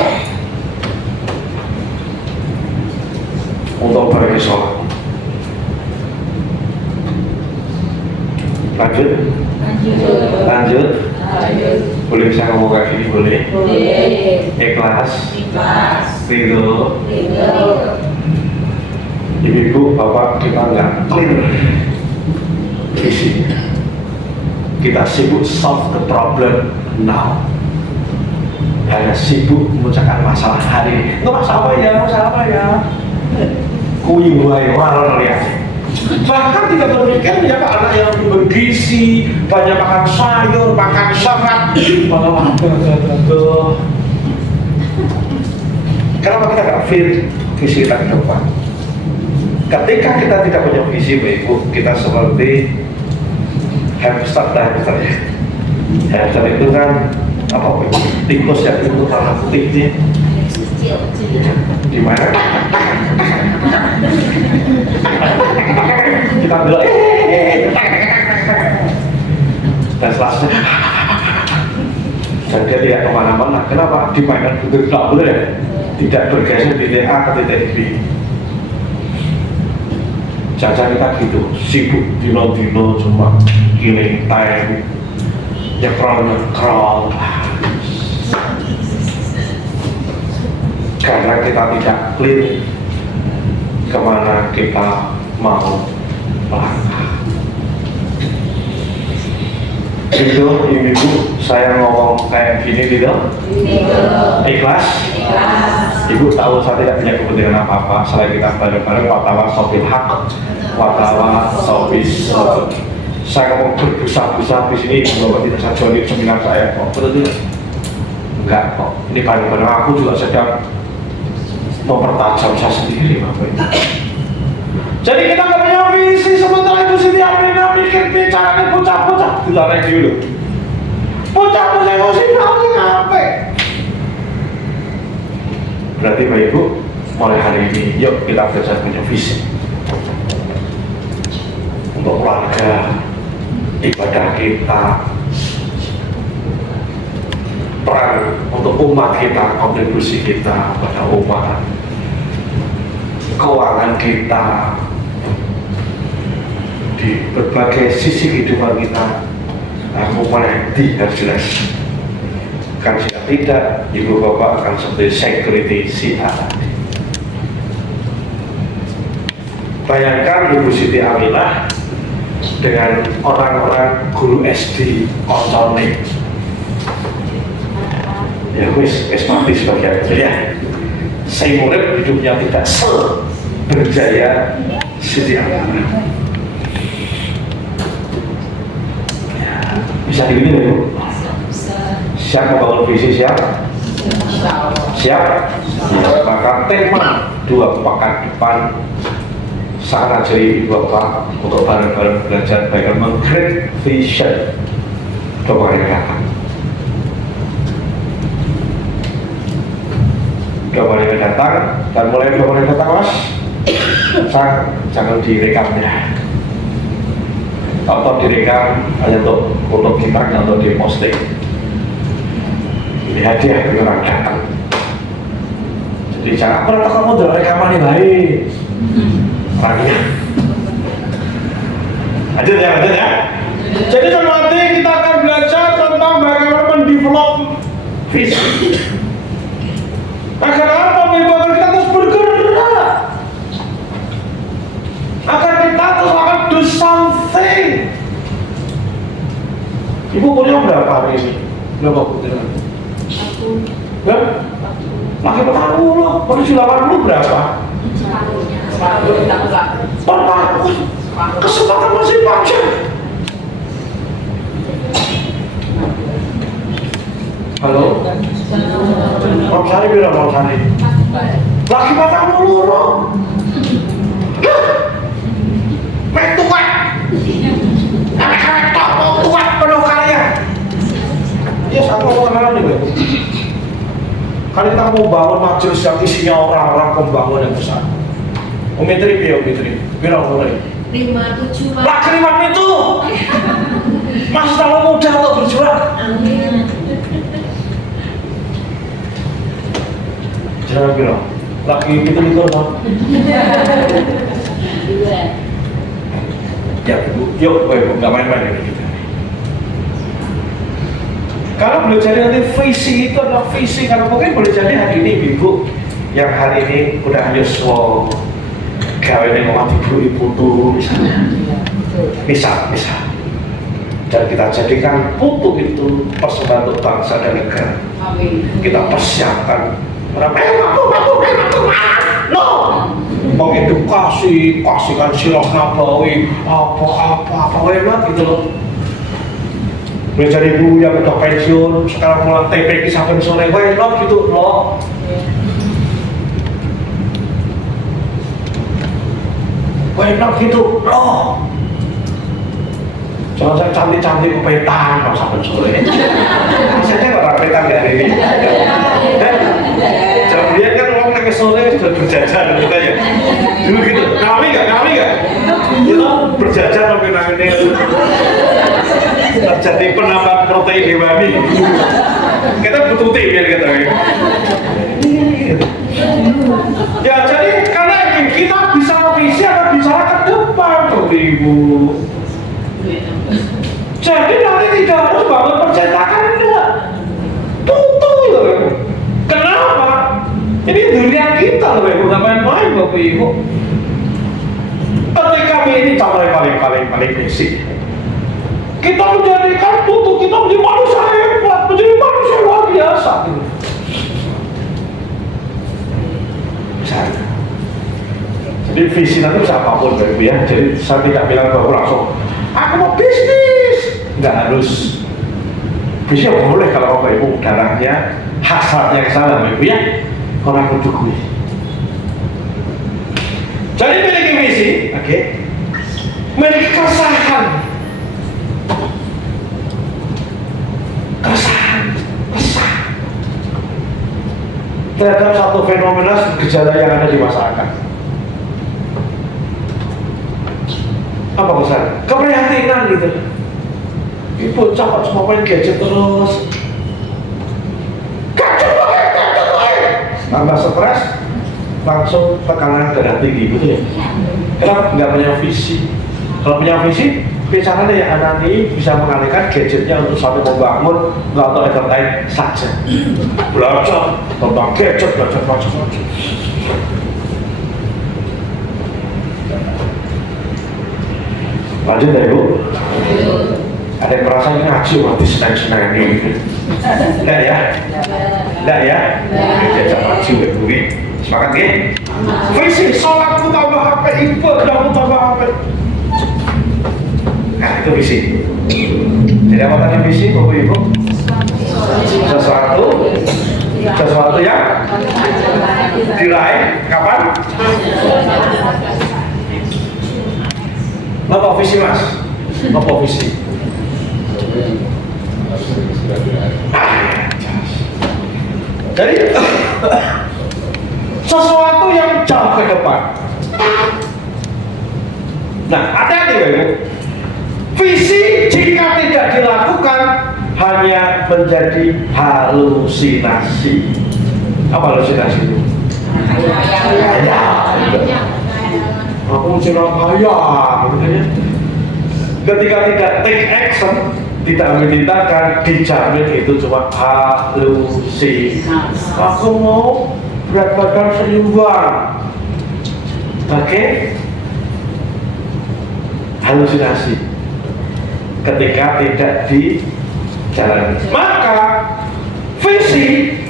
untuk pergi sholat. Lanjut. Boleh saya ngomong kayak gini, boleh? Ikhlas. Ridho. Ibu-ibu, bapak, kita nggak clear visi. Kita sibuk solve the problem now. Hanya sibuk memecahkan masalah hari ini. Itu masalah apa ya? Kuiwai walau lihat. Bahkan tidak berpikir ya Pak, anak yang bergizi, banyak makan sayur, makan serat, malah kenapa kita nggak fit visi kita ke depan? Ketika kita tidak punya visi, Bapak Ibu, kita seperti hamster ya. Hamster itu kan apa? Tikus yang itu warna putihnya. Di mana? Kita bilang dan selanjutnya dan dia tidak kemana-mana. Kenapa? Dimainkan betul tidak boleh, tidak bergeser di A ke titik B. Jangan kita gitu, sibuk dino-dino cuma killing time, nyekrol. Karena kita tidak clear kemana kita mau melangkah. Gitu, ibu-ibu, saya ngomong kayak gini gitu. Ikhlas. Ibu tahu saya tidak punya kepentingan apa-apa. Selain kita bareng-bareng watawa sopil hak, watawa sopis. Saya ngomong berbusa-busa di sini, bapak tidak saya jualin seminar saya kok. Betul tidak? Enggak kok. Ini bareng-bareng aku juga sedang mempertajam saya sendiri, Bapak Ibu. Jadi kita nggak punya visi, sementara Ibu Siti Aminah mikir bicaranya bocah-bocah tidak lagi dulu. Bocah-bocah yang sih ngapain? Berarti Bapak Ibu, mulai hari ini, yuk kita belajar punya visi untuk keluarga, ibadah kita, peran untuk umat kita, kontribusi kita pada umat, keuangan kita, di berbagai sisi kehidupan kita, mulai harus jelas. Kan jika tidak, ibu bapak akan seperti security CA. Bayangkan Ibu Siti Aminah dengan orang-orang guru SD koncone. Ya wis mati sebagian ya. Saya murid hidupnya tidak berjaya Siti Aminah. Bisa digini ya, Bu? Siap membangun visi, siap? Siap? Maka tema 2 pekan depan sangat jadi Ibu Bapak untuk bareng-bareng belajar bagaimana meng-create vision. Coba yang datang. Coba yang datang dan mulai coba yang datang, Mas. Jangan direkamnya. Atau direkam hanya untuk kita, untuk diposting. Ini hadiah bagi orang datang. Jadi jangan pernah kamu udah rekaman yang baik. Orangnya. Lanjut ya. Jadi nanti kita akan belajar tentang bagaimana mendevelop visi. Agar apa? Agar kita terus bergerak. Agar kita terus akan do something. Ibu punya berapa hari ini? Berapa putih? Ya? Makin bertahun loh. Menuju 80 berapa? Kesempatan masih panjang. Halo? Om Sari bilang Om Sari. Lagi 40 loh. Metuat. Anak-anak tak mau kuat penuh karya. Ya aku mau kenalan nih, Bu. Kali kita mau bangun majelis yang isinya orang-orang pembangun yang besar. Umitri, bilang mulai 57 Pak. lah kalimat itu masih terlalu muda untuk berjuang. Amin. Jangan bilang laki itu kan. Ya ibu, yuk, nggak main-main ini kita. Kalau boleh jadi nanti visi itu adalah visi, kalau mungkin boleh jadi hari ini ibu yang hari ini udah yuswa gawe ning omah ibu tuh misalnya. Misal. Dan kita jadikan putu itu persembahan untuk bangsa dan negara. Kita persiapkan no, mengedukasi, kasihkan sirah nabawi, apa enak gitu loh. Belajar ibu yang udah pensiun, sekarang mulai TPK sampai sore, enak gitu loh. Enak gitu loh. Jangan saya cantik-cantik petan kalau sampai sore. Maksudnya orang petan gak hari ini. Jangan lihat kan orang nangis sore sudah berjajan kita ya. Dulu gitu, kami gak? Itu berjajan sampai nangis. Terjadi penambahan protein hewani. Kita butuh tim ya kita. Ya jadi karena kita bisa visi akan bicara ke depan tuh ibu. Jadi nanti tidak harus bangun percetakan enggak. Tutu loh. Kenapa? Ini dunia kita loh ibu, nggak main-main bapak ibu. Ketika ini contoh yang paling basic. Kita menjadikan tutu kita menjadi manusia hebat, menjadi manusia luar biasa. Misalnya. Jadi visi nanti bisa apapun bapak ibu ya. Jadi saya tidak bilang bahwa langsung aku mau bisnis. Nggak harus. Bisa boleh kalau bapak ibu darahnya hasratnya ke sana bapak ibu ya. Orang kudu kuwi. Jadi memiliki visi, oke. Memiliki keresahan. Resah. Terhadap satu fenomena gejala yang ada di masyarakat. Apa kesan? Keprihatinan gitu. Ibu cepat semua main gadget terus. Gadget. Tambah stres, langsung tekanan darah tinggi gitu ya. Kenapa? Nggak punya visi. Kalau punya visi, bicaranya ya anak ini bisa mengalihkan gadgetnya untuk satu membangun, nggak untuk entertain saja. Belajar tentang gadget, belajar. Lanjut ya ibu. Ada yang merasa ini ngaji mati senang-senang ini. Enggak ya? Diajak ngaji ya bu. Semangat ya? Visi, sholatku tambah apa, ibadahku tambah apa. Nah itu visi. Jadi apa tadi visi bapak ibu? Sesuatu yang diraih kapan? Apa visi mas? Apa visi? Jadi sesuatu yang jauh ke depan. Nah, hati-hati Bapak. Visi jika tidak dilakukan hanya menjadi halusinasi. Apa halusinasi itu? Aku Surabaya, gitu ya. Ketika tidak take action, tidak ambil tindakan, dijamin itu cuma halusinasi. Aku mau berat badan seimbang. Oke? Halusinasi. Ketika tidak dijalani, maka visi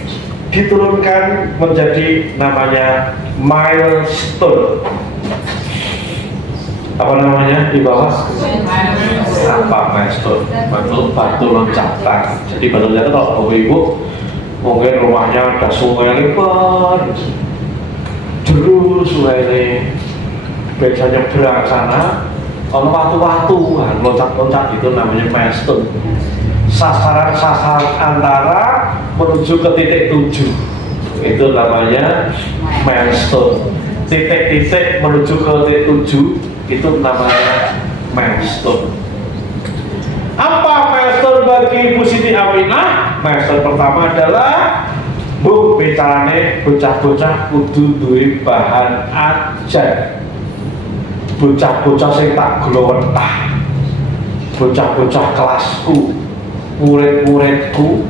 diturunkan menjadi namanya milestone. Apa namanya di bawah? Apa milestone? Batu loncatan. Jadi batu loncatan kalau bapak ibu mungkin rumahnya ada sungai lebar, terus sungai ini biasanya berang sana, kalau waktu-waktu loncat-loncat itu namanya milestone. Sasaran antara menuju ke titik tujuh itu namanya milestone. Titik-titik menuju ke titik tujuh itu namanya milestone. Apa milestone bagi Ibu Siti Aminah? Milestone pertama adalah Bu, bicarane bocah-bocah kudu duwe bahan ajar. Bocah-bocah sing tak glowentah. Bocah-bocah kelasku, murid-muridku,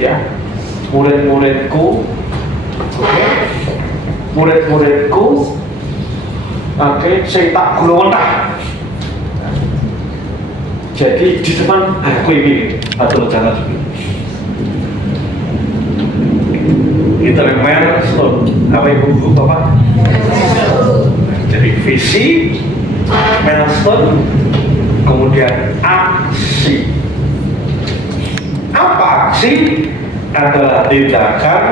ya, murid-muridku, oke, murid-muridku, oke, sing tak glowentah. Jadi di depan aku ini atau jalan dulu. Itu milestone. Apa ibu bapak? Jadi visi, milestone, kemudian aksi. Apa aksi? Adalah tindakan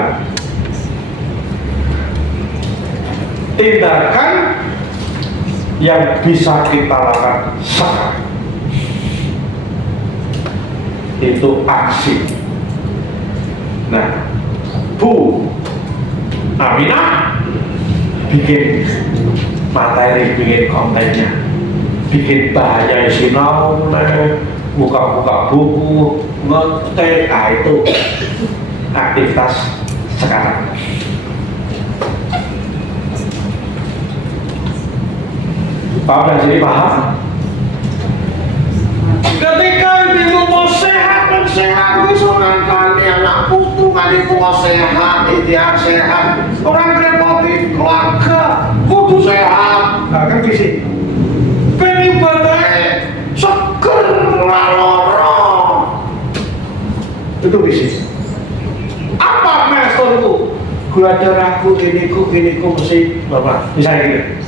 yang bisa kita lakukan sekarang. Itu aksi. Nah, Bu Aminah bikin materi, bikin kontennya, bikin bahannya sinau, buka-buka buku, ngetik, itu aktivitas sekarang. Paham dan jadi paham? Ketika ibu mau sehat dan sehat, misalkan kali anak putu kali mau sehat, ideal sehat, orang repoti keluarga, kudu sehat. Nah kan visi. Beni badai seger laloro. Itu visi. Apa milestone itu? Gula darahku, giniku mesti bapak. Misalnya gitu.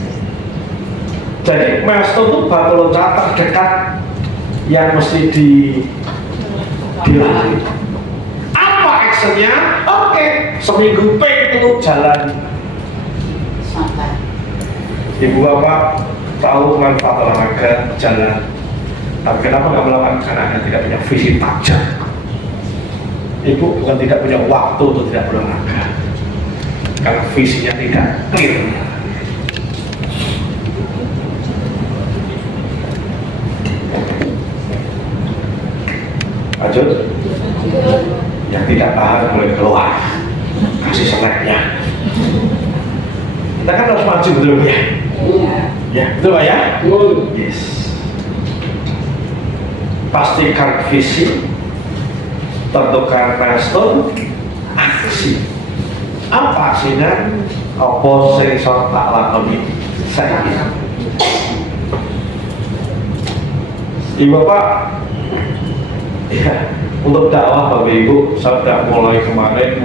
Jadi milestone itu batu loncat terdekat yang mesti dilalui. Apa actionnya? Oke, seminggu itu jalan. Santai. Ibu bapak tahu manfaat olahraga jalan, tapi kenapa nggak melakukan? Karena Anda tidak punya visi tajam. Ibu bukan tidak punya waktu untuk tidak berolahraga, karena visinya tidak clear. Lanjut. Yang tidak tahan boleh keluar, kasih seleknya. Kita kan harus maju, betul ya? Ya, betul Pak ya? Yes. Pastikan visi, tentukan milestone, aksi. Apa aksinya? Apa sing iso tak lakoni saiki? Ibu Bapak, ya, untuk dakwah Bapak Ibu, saya sudah mulai kemarin,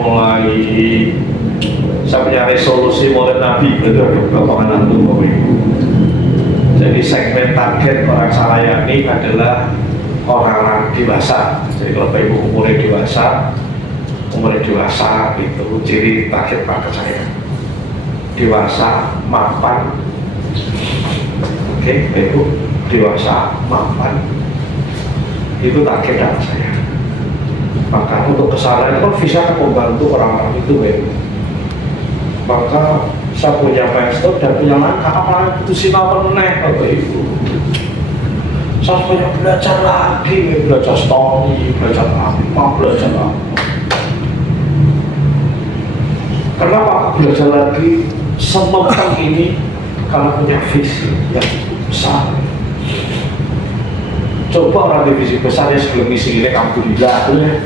saya punya resolusi mulai Nabi, betul Bapak Anantu Bapak Ibu. Jadi segmen target orang saya layani adalah orang-orang dewasa. Jadi kalau Bapak Ibu umurnya dewasa itu ciri target paket saya. Dewasa, mapan. Oke, Bapak Ibu, dewasa, mapan. Itu target dakwah saya. Maka untuk kesalahan itu kan bisa membantu orang-orang itu, Bapak Ibu. Maka saya punya milestone dan punya langkah apa itu sinau meneh Bapak Ibu. Saya punya belajar lagi, belajar story, belajar apa. Kenapa belajar lagi sementang ini? Karena punya visi yang besar. Coba orang di visi besar ya sebelum misi ini alhamdulillah ya.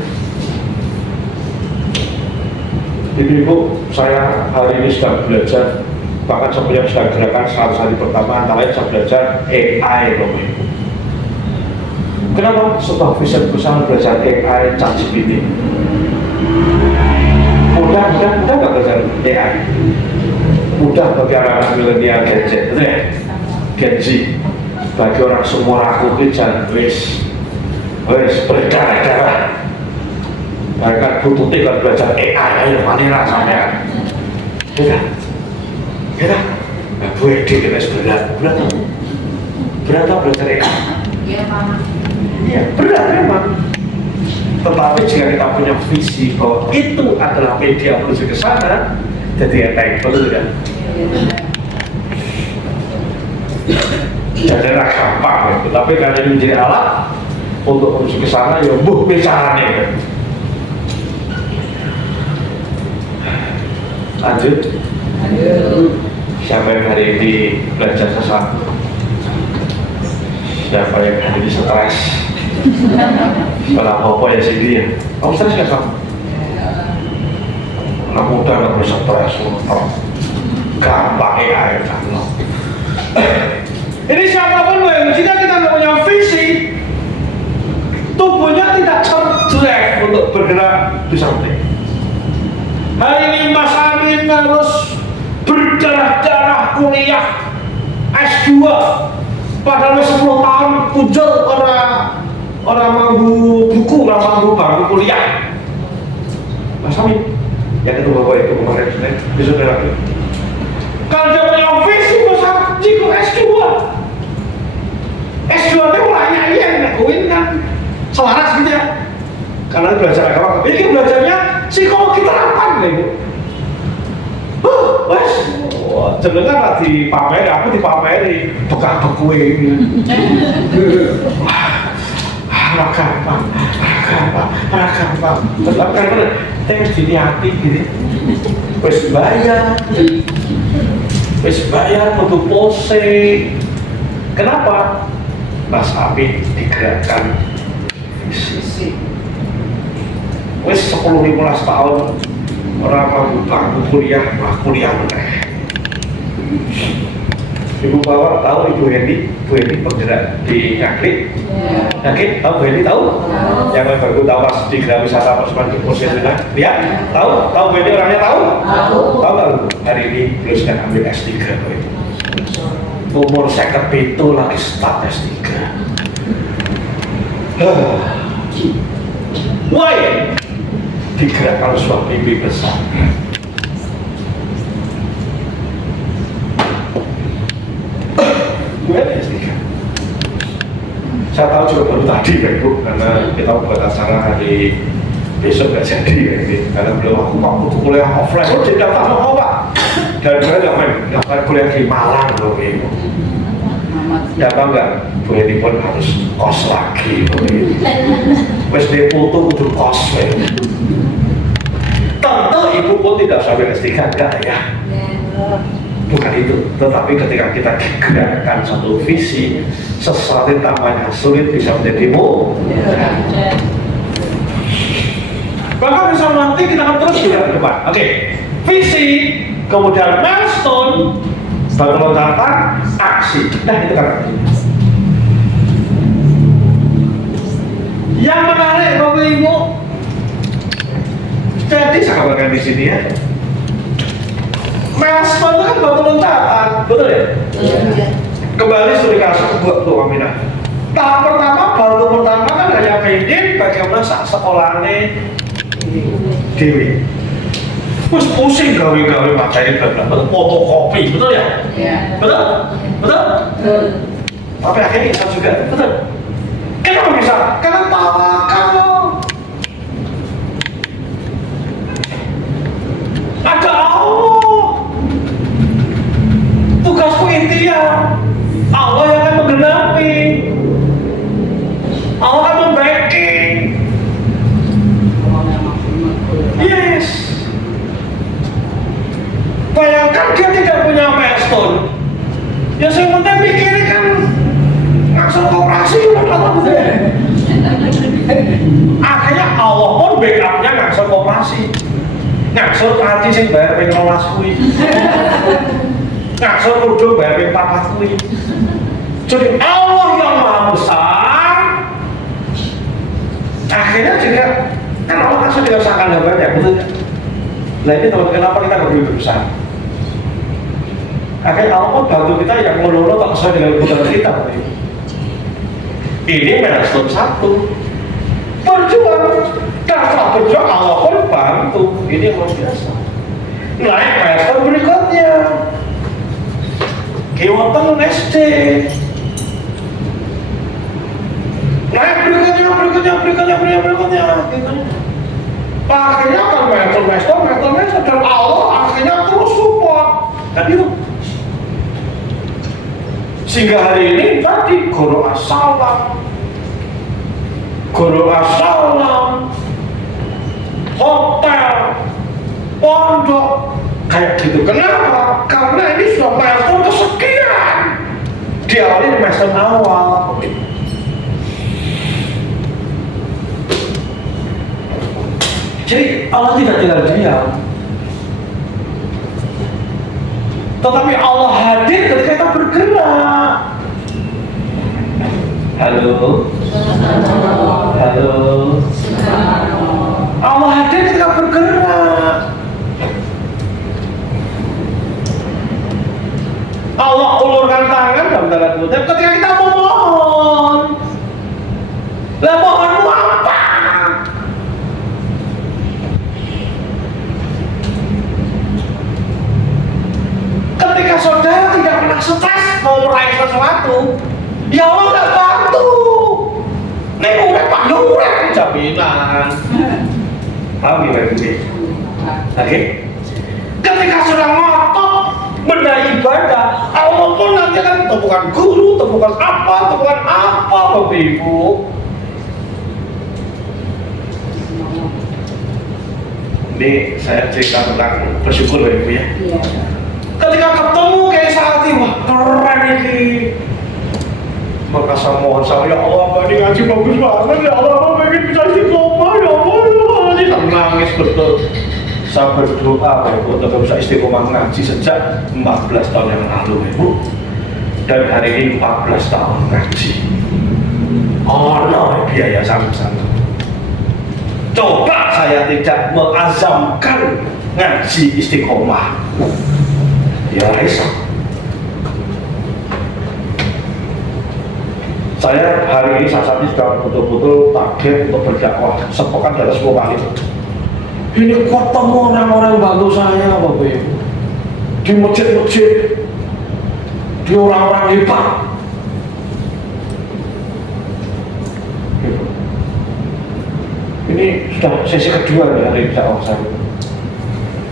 Ibu, saya hari ini sudah belajar, bahkan saya sudah gerakan 100 hari pertama, antara lain saya belajar AI loh Ibu. Kenapa sebuah vision besar belajar AI, ChatGPT? Mudah nggak belajar AI? Mudah bagi anak-anak milenial Gen Z, betul ya? Gen Z. Bagi orang semua aku kejan, wis berdarah-darah. Mereka butuh tinggal belajar AI, ayo manilah sampean. Kita Bu Edi kita berat belajar AI. Iya, Mama. Iya, berat memang. Tetapi jika kita punya visi bahwa itu adalah media menuju ke sana, jadi enteng, betul tidak? Jadi gampang, tapi karena ini menjadi alat untuk menuju ke sana, ya bicaranya. Lanjut. Siapa yang hari ini belajar sesuatu? Siapa yang hari ini stres? Kalau apa ya sih dia? Kamu stres nggak kamu? Anak muda nggak boleh stres, gampang ya kan? Ini siapapun jika kita nggak punya visi, tubuhnya tidak terdrive untuk bergerak di samping. Hari ini Mas Amin harus berdarah-darah kuliah S2, padahal 10 tahun pujol orang mampu buku, orang mampu bangku kuliah. Mas Amin, yang itu bapak itu kemarin besok lagi. Kalau dia punya visi, Mas Amin jika S2 itu mulanya yang ngakuin kan selaras gitu ya. Karena belajar agama, ini belajarnya psikologi terapan gitu. Wes, jenengan lah dipameri, aku dipameri bekak-beku ini. Gampang. Tetap kan bener, harus diniati gitu. Wes bayar untuk pose. Kenapa? Mas Amin digerakkan visi. Wes 10-15 tahun orang mampu kuliah meneh. Ibu bawa tahu Ibu Hendy penggerak di Ngaklik. Ngaklik tahu Bu Hendy tahu? Yang baru tahu pas di Geraha Wisata Persembahan Kursi Sunnah. Lihat, tahu Bu Hendy orangnya tahu? Tahu nggak? Hari ini belum sedang ambil S3 Bu Hendy. Umur 57 lagi start S3. Why? Digerakkan sebuah mimpi besar. Saya tahu juga baru tadi Pak Ibu, karena kita buat acara hari besok nggak jadi ya ini, karena belum aku kuliah offline. Oh jadi daftar mau Pak? Dan saya daftar kuliah di Malang loh Ibu. Ya tahu nggak? Bu Hendy pun harus kos lagi Bu Hendy. Wes deputu kudu kos Pak. Tentu Ibu pun tidak sampai S3 enggak ya? Bukan itu, tetapi ketika kita digerakkan satu visi, sesuatu yang namanya sulit bisa menjadi mudah. Bahkan bisa nanti kita akan terus ke depan. Oke, visi, kemudian milestone, batu loncatan, aksi. Nah itu kan. Yang menarik Bapak Ibu, jadi saya kabarkan di sini ya. Milestone itu kan batu loncatan, betul ya? Iya. Kembali studi kasus buat Bu Aminah. Tahap pertama, batu pertama kan hanya pengen bagaimana saat sekolahnya Dewi. Terus pusing gawe-gawe materi betul fotokopi, betul ya? Iya. Betul? Tapi akhirnya bisa juga, betul? Kenapa bisa? Karena tawakal. Ada Allah. Tugasku intinya Allah yang akan menggenapi, Allah akan membacking. Yes. Bayangkan dia tidak punya milestone. Ya saya penting pikirin kan langsung koperasi. Akhirnya Allah pun backupnya langsung koperasi. Ngaksur tadi sing bayar ping 12 kuwi. Ngaksur kudu bayar ping 4 kuwi. Jadi Allah yang Maha Besar. Akhirnya juga kan Allah kasih dengan sangkaan banyak, betul kan? Nah ini teman kenapa kita nggak boleh berusaha? Akhirnya Allah pun bantu kita yang melulu tak sesuai dengan kebutuhan kita. Ini milestone 1. Berjuang. Karena berjuang Allah pun bantu. Ini luar biasa. Naik milestone berikutnya. Kiwatan SD. Naik berikutnya. Akhirnya kan milestone dan Allah akhirnya terus support. Tadi itu. Sehingga hari ini tadi Guru As-Salam, hotel, pondok, Kayak gitu. Kenapa? Karena ini sudah milestone kesekian. Diawali di milestone awal. Jadi Allah tidak tinggal diam. Tetapi Allah hadir ketika kita bergerak. Halo. Halo. Allah hadir ketika bergerak. Allah ulurkan tangan dalam tanda kutip ketika kita memohon. Lah mohonmu apa? Ketika saudara tidak pernah stres mau meraih sesuatu, ya Allah nggak bantu. Nek urep pak urep jaminan. Paham ya ini? Oke. Ketika sudah ngotot benda ibadah, Allah pun nanti kan temukan guru, temukan apa, Bapak Ibu. Ini saya cerita tentang bersyukur Bapak Ibu ya. Iya. Ketika ketemu kayak saat ini, wah keren ini. Maka saya mohon sama ya Allah, ini ngaji bagus banget ya Allah, aku pengen bisa istiqomah ya Allah, saya nangis betul. Saya berdoa Ibu untuk bisa istiqomah ngaji sejak 14 tahun yang lalu Ibu. Dan hari ini 14 tahun ngaji. Oh no, biaya sama-sama. Coba saya tidak mengazamkan ngaji istiqomah. Ya Raisa. Saya hari ini saat ini sudah betul-betul target untuk berdakwah sepekan di atas 10 kali. Ini ketemu orang-orang bantu saya Bapak Ibu di masjid-masjid, di orang-orang hebat. Ini sudah sesi kedua nih hari dakwah saya.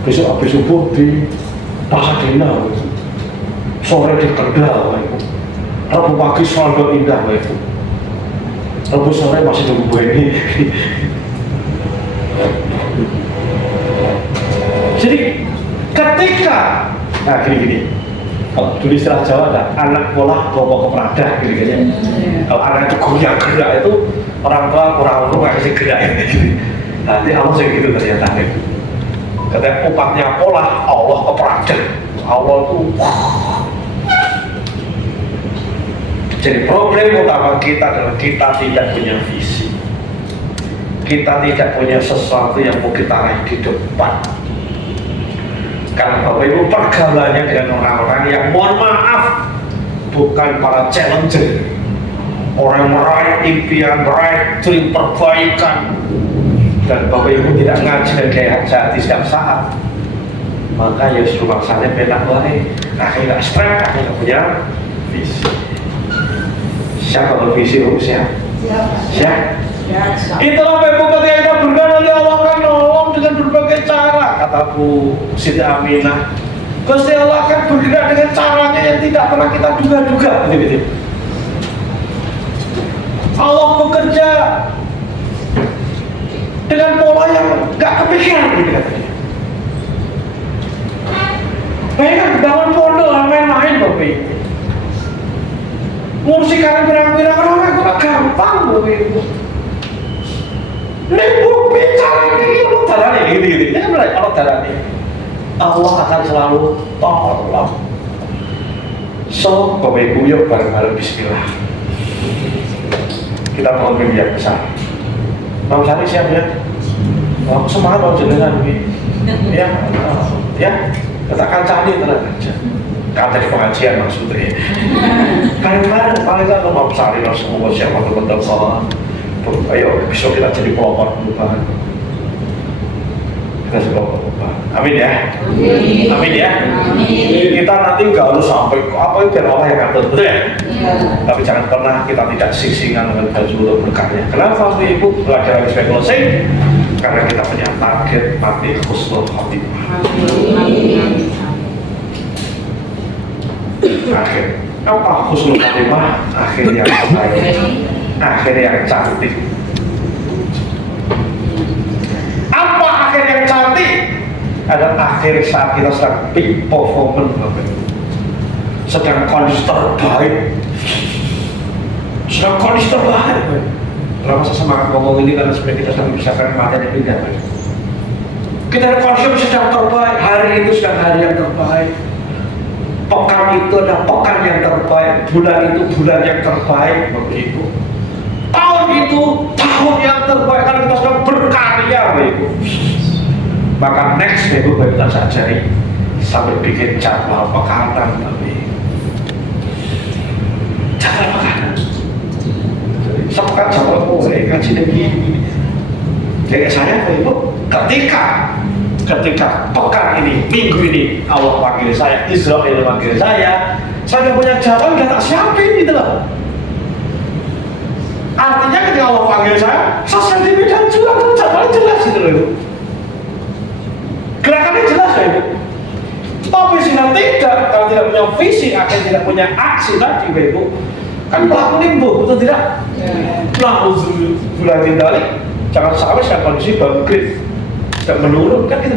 Besok habis subuh di Pasadena, sore di Kendal, Rabu pagi selalu indah, Rabu sore masih nunggu ini. Jadi ketika, nah gini, kalau dulu istilah Jawa ada anak pola bawa keprada, gini. Kalau anak itu goyang gerak itu orang tua kurang kasih gerak. Nanti Allah sih gitu ternyata. Katanya upatnya pola Allah keprada. Allah tuh. Jadi problem utama kita adalah kita tidak punya visi. Kita tidak punya sesuatu yang mau kita raih di depan. Karena Bapak Ibu pergaulannya dengan orang-orang yang mohon maaf bukan para challenger, orang yang meraih impian, meraih dream perbaikan, dan Bapak Ibu tidak ngaji dan kayak hati setiap saat, maka ya suruh bangsanya penak wae, akhirnya stress, akhirnya punya visi. Siapa kalau visi harusnya? Siap. Itulah Bapak Ibu ketika kita berdoa nanti Allah akan nolong dengan berbagai cara, kata Bu Siti Aminah. Gusti Allah akan bergerak dengan caranya yang tidak pernah kita duga-duga, gitu. Allah bekerja dengan pola yang gak kepikiran, gitu katanya. Bayangkan bangun pondok main-main Bapak Ibu. Musik kalian berang-berang orang itu gampang Bapak Ibu. Ibu bicara ini lu darah ini gitu. Ini kan berarti Allah darah ini. Allah akan selalu tolong. So, Bapak Ibu yuk bareng-bareng Bismillah. Kita mau mimpi yang besar. Mau cari siap ya? Aku semangat mau jenengan ini. Ya, ya. Katakan cari tenang aja. Kata di pengajian maksudnya. Bareng-bareng paling kan mau cari semua siapa teman-teman. Ayo besok kita jadi pelopor perubahan. Kita jadi pelopor perubahan. Amin ya. Amin ya. Kita nanti nggak harus sampai apa itu biar Allah yang ngatur, betul ya? Tapi jangan pernah kita tidak sing-singan dengan baju untuk berkarya. Kenapa Bu Ibu belajar lagi spekulasi? Karena kita punya target mati husnul khotimah. Akhir apa husnul khotimah? Akhir yang baik. Akhir yang cantik. Apa akhir yang cantik? Ada akhir saat kita sedang peak performance, sedang kondisi terbaik, Kenapa saya semangat ngomong ini karena sebenarnya kita sedang mempersiapkan kematian yang indah. Kita ada kondisi sedang terbaik, hari itu sedang hari yang terbaik, pekan itu adalah pekan yang terbaik, bulan itu bulan yang terbaik, Bapak Ibu. Tahun itu tahun yang terbaik karena kita sedang berkarya, Bapak Ibu. Maka next Ibu kita sajari sambil bikin jadwal pekanan, Bapak Ibu. Jadwal pekanan. Sepekan jadwal mulai kaji lagi. Jadi saya Bapak Ibu, ketika pekan ini, minggu ini Allah panggil saya, Israel panggil saya udah punya jadwal, udah tak siapin gitu loh. Artinya ketika Allah panggil saya di medan juang, jadwalnya jelas gitu loh. Gerakannya jelas ya Ibu. Tapi sudah tidak, kalau tidak punya visi, akan tidak punya aksi tadi Ibu. Kan pelaku limbo, betul tidak? Pelaku bulan bintang, jangan sampai saya kondisi bangkit, tidak menurun, kan gitu.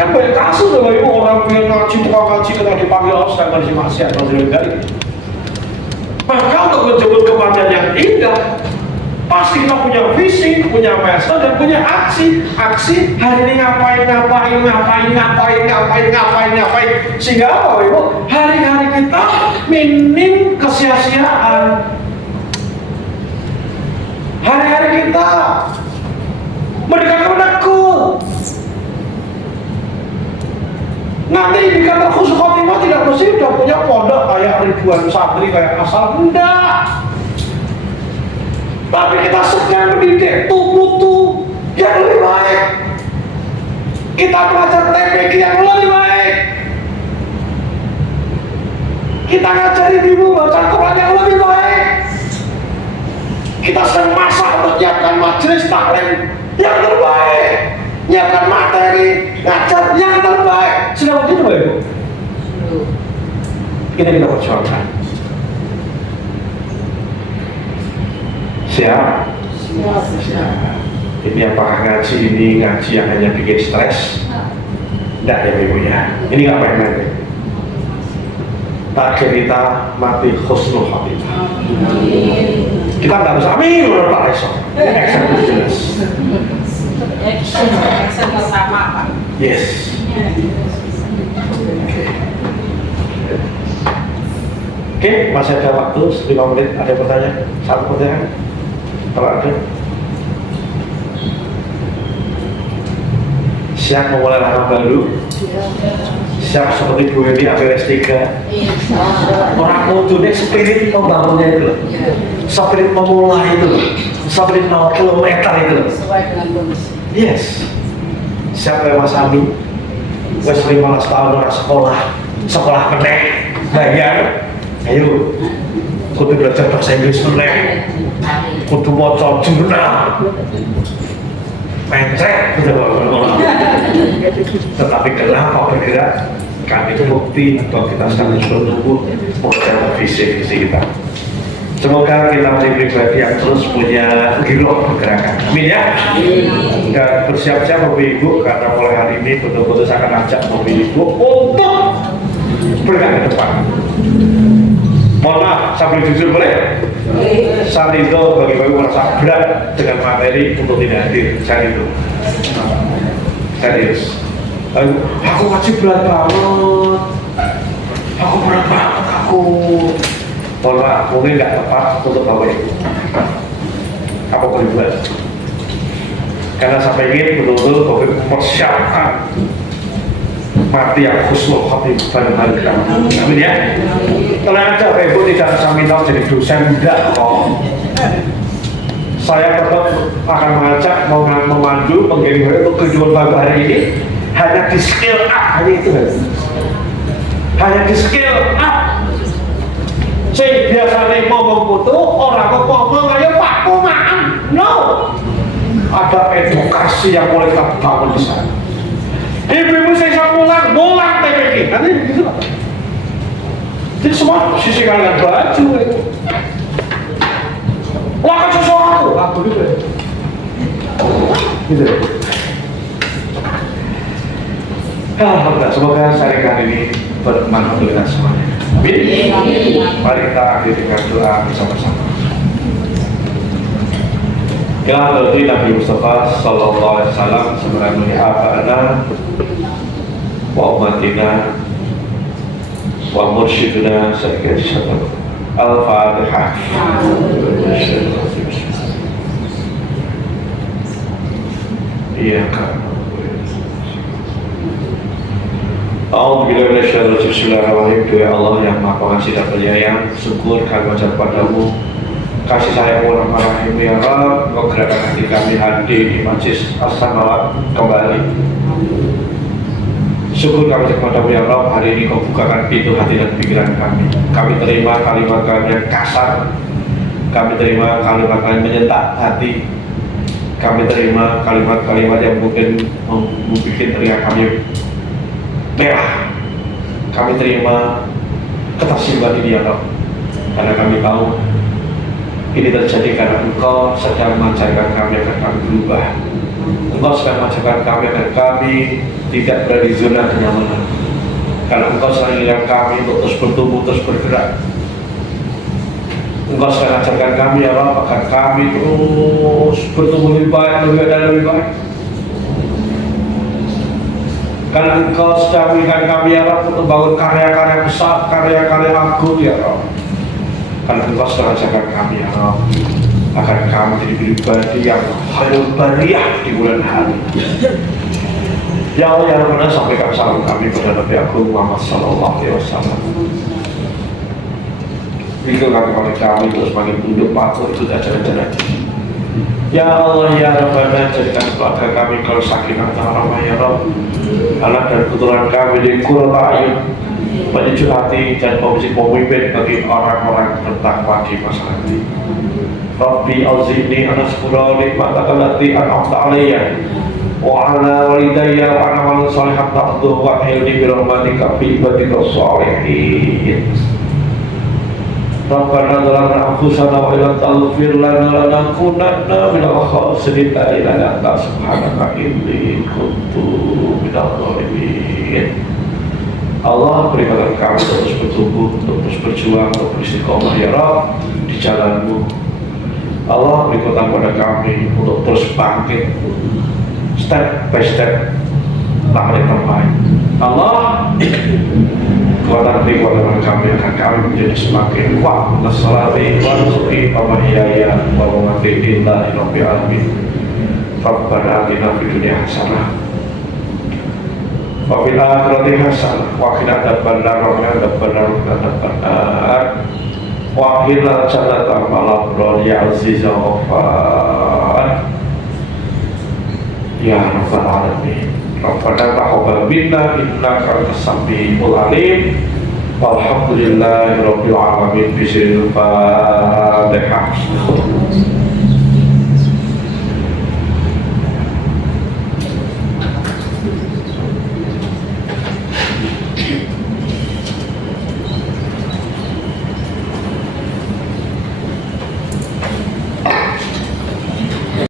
Kan banyak kasus loh Ibu, orang yang ngaji, tukang ngaji, ketika dipanggil Allah sedang kondisi maksiat, kondisi bintang. Maka untuk menjemput kematian yang indah, pasti kita punya visi, punya message, dan punya aksi. Aksi hari ini ngapain. Sehingga apa Ibu? Hari-hari kita minim kesia-siaan. Hari-hari kita mendekatkan menekut. Nanti dikata khusus khotimah tidak mesti udah punya pondok kayak ribuan santri kayak asal, enggak. Tapi kita sedang mendidik putu yang lebih baik. Kita belajar TPQ yang lebih baik. Kita ngajarin ibu baca Quran yang lebih baik. Kita sedang masak untuk menyiapkan majelis taklim yang terbaik, menyiapkan materi ngajar yang terbaik. Sudah begitu Ibu? Ini kita perjuangkan. Siap? Ini apakah ngaji ini ngaji yang hanya bikin stres? Tidak ya Ibu ya. Ini nggak main-main. Takdir kita mati husnul khotimah. Kita nggak bisa amin udah Pak Esok. Eksekutif jelas. Action bersama Pak. Yes. Oke, masih ada waktu 5 menit. Ada pertanyaan? Satu pertanyaan? Kalau ada, siap memulai lama baru? Siap seperti Bu Eni ambil S3? Orang kudunya spirit membangunnya itu loh, spirit memulai itu loh, spirit 0 kilometer itu loh. Sesuai dengan kondisi. Yes. Siap kayak Mas Ami, wes 15 tahun orang sekolah meneng, bayar. Ayo, kudu belajar bahasa Inggris meneng, kudu maca jurnal, mencret, tetapi kenapa bergerak? Kan itu bukti bahwa kita sedang menunggu mengejar visi kita. Semoga kita menjadi pribadi yang terus punya giroh pergerakan. Amin ya. Dan bersiap-siap Bapak Ibu, karena mulai hari ini betul-betul saya akan ajak Bapak Ibu untuk bergerak ke depan. Mohon maaf, sambil jujur boleh? Saat itu bagi-bagi merasa berat dengan materi untuk tidak hadir. Saat itu serius. Aku ngaji berat banget. Aku berat banget aku. Mohon maaf, mungkin nggak tepat untuk Bapak Ibu. Apa boleh buat? Karena sampai ingin betul-betul Bapak Ibu mempersiapkan mati yang khusnul khotimah pada hari kiamat. Amin ya. Tenang aja Bapak Ibu, tidak saya minta jadi dosen, enggak kok. Saya tetap akan mengajak, memandu, mengirim untuk kehidupan Bapak hari ini hanya di skill up, hanya itu. Hanya di skill up. Saya biasanya ngomong putu, orang kok ngomong ayo Pak kumaan. No. Ada edukasi yang boleh kita bangun di sana. Ibu-ibu saya mulang TPQ, nanti begitu Pak. Jadi semua sisi kalian baju itu. Lakukan sesuatu, aku gitu. Gitu. Alhamdulillah, semoga syarikat ini bermanfaat untuk kita semuanya. Amin. Mari kita akhiri dengan doa bersama-sama. Ya Rabbi Nabi Mustafa Sallallahu Alaihi Wasallam sebenarnya abana wa umatina wa mursyiduna sayyid syabab Al-Fatihah. Iya kan. Bismillahirrahmanirrahim. Ya Allah yang Maha Pengasih dan Penyayang, syukur kami ucap padamu, kasih sayang Rahim ya Rabb, Kau gerakkan hati kami hadir di Majlis As-Samawat kembali. Syukur kami ucap padamu ya Rabb, hari ini Kau bukakan pintu hati dan pikiran kami. Kami terima kalimat kami yang kasar, kami terima kalimat kami menyentak hati, kami terima kalimat-kalimat yang mungkin membuat teriak kami merah. Kami terima ketersimbaan ini ya Allah, karena kami tahu ini terjadi karena Engkau sedang mengajarkan kami agar kami berubah. Engkau sedang mengajarkan kami agar kami tidak berada di zona kenyamanan, karena Engkau sedang mengajarkan kami untuk terus bertumbuh, terus bergerak. Engkau sedang mengajarkan kami ya Allah agar kami terus bertumbuh lebih baik, lebih baik dan lebih baik. Karena Engkau sedang memberikan kami ya Rabb untuk membangun karya-karya besar, karya-karya agung ya Rabb. Karena Engkau sedang mengajarkan kami ya Rabb agar kami jadi pribadi yang khairul bariyah di bulan hari. Ya Allah ya Rabbana, sampaikan salam kami kepada Nabi Agung Muhammad Sallallahu Alaihi Wasallam. Berikan kami terus makin tunduk patuh itu ajaran-ajaran. Ya Allah ya Rabbana, jadikan keluarga kami kalau sakinah warahmah ya Rabb. Anak dan keturunan kami di Qurrata A'yun, penyucian hati dan pemimpin bagi orang-orang bertakwa di masa nanti. Rabbi auzi'ni an ashkura nikmataka allati an'amta 'alayya wa 'ala walidayya wa ana amal shalihan tarduhu wa hilni bi rahmatika fi ibadika shalihin. Rabbana zalamna anfusana wa illam taghfir lana lanakunanna minal khasirin. La ilaha illa anta subhanaka inni kuntu minadh dhalimin. Allah berikan kami terus bertumbuh, untuk terus berjuang, untuk beristiqomah ya Rabb di jalan-Mu. Allah berikan kepada kami untuk terus bangkit step by step langkah yang terbaik. Allah kekuatan kepada kami akan kami menjadi semakin kuat. Nasrani wa nusuki wa mahyaya wa mamati lillahi rabbil alamin. Rabbana atina fid dunya hasanah wa fil akhirati hasanah wa qina adzabannar wa qina jannata ma'al abrar ya aziz wa ghafar ya rabbal alamin. Rabbana taqabbal minna innaka antas samiul alim. Walhamdulillahi rabbil alamin. Bismillahirrahmanirrahim.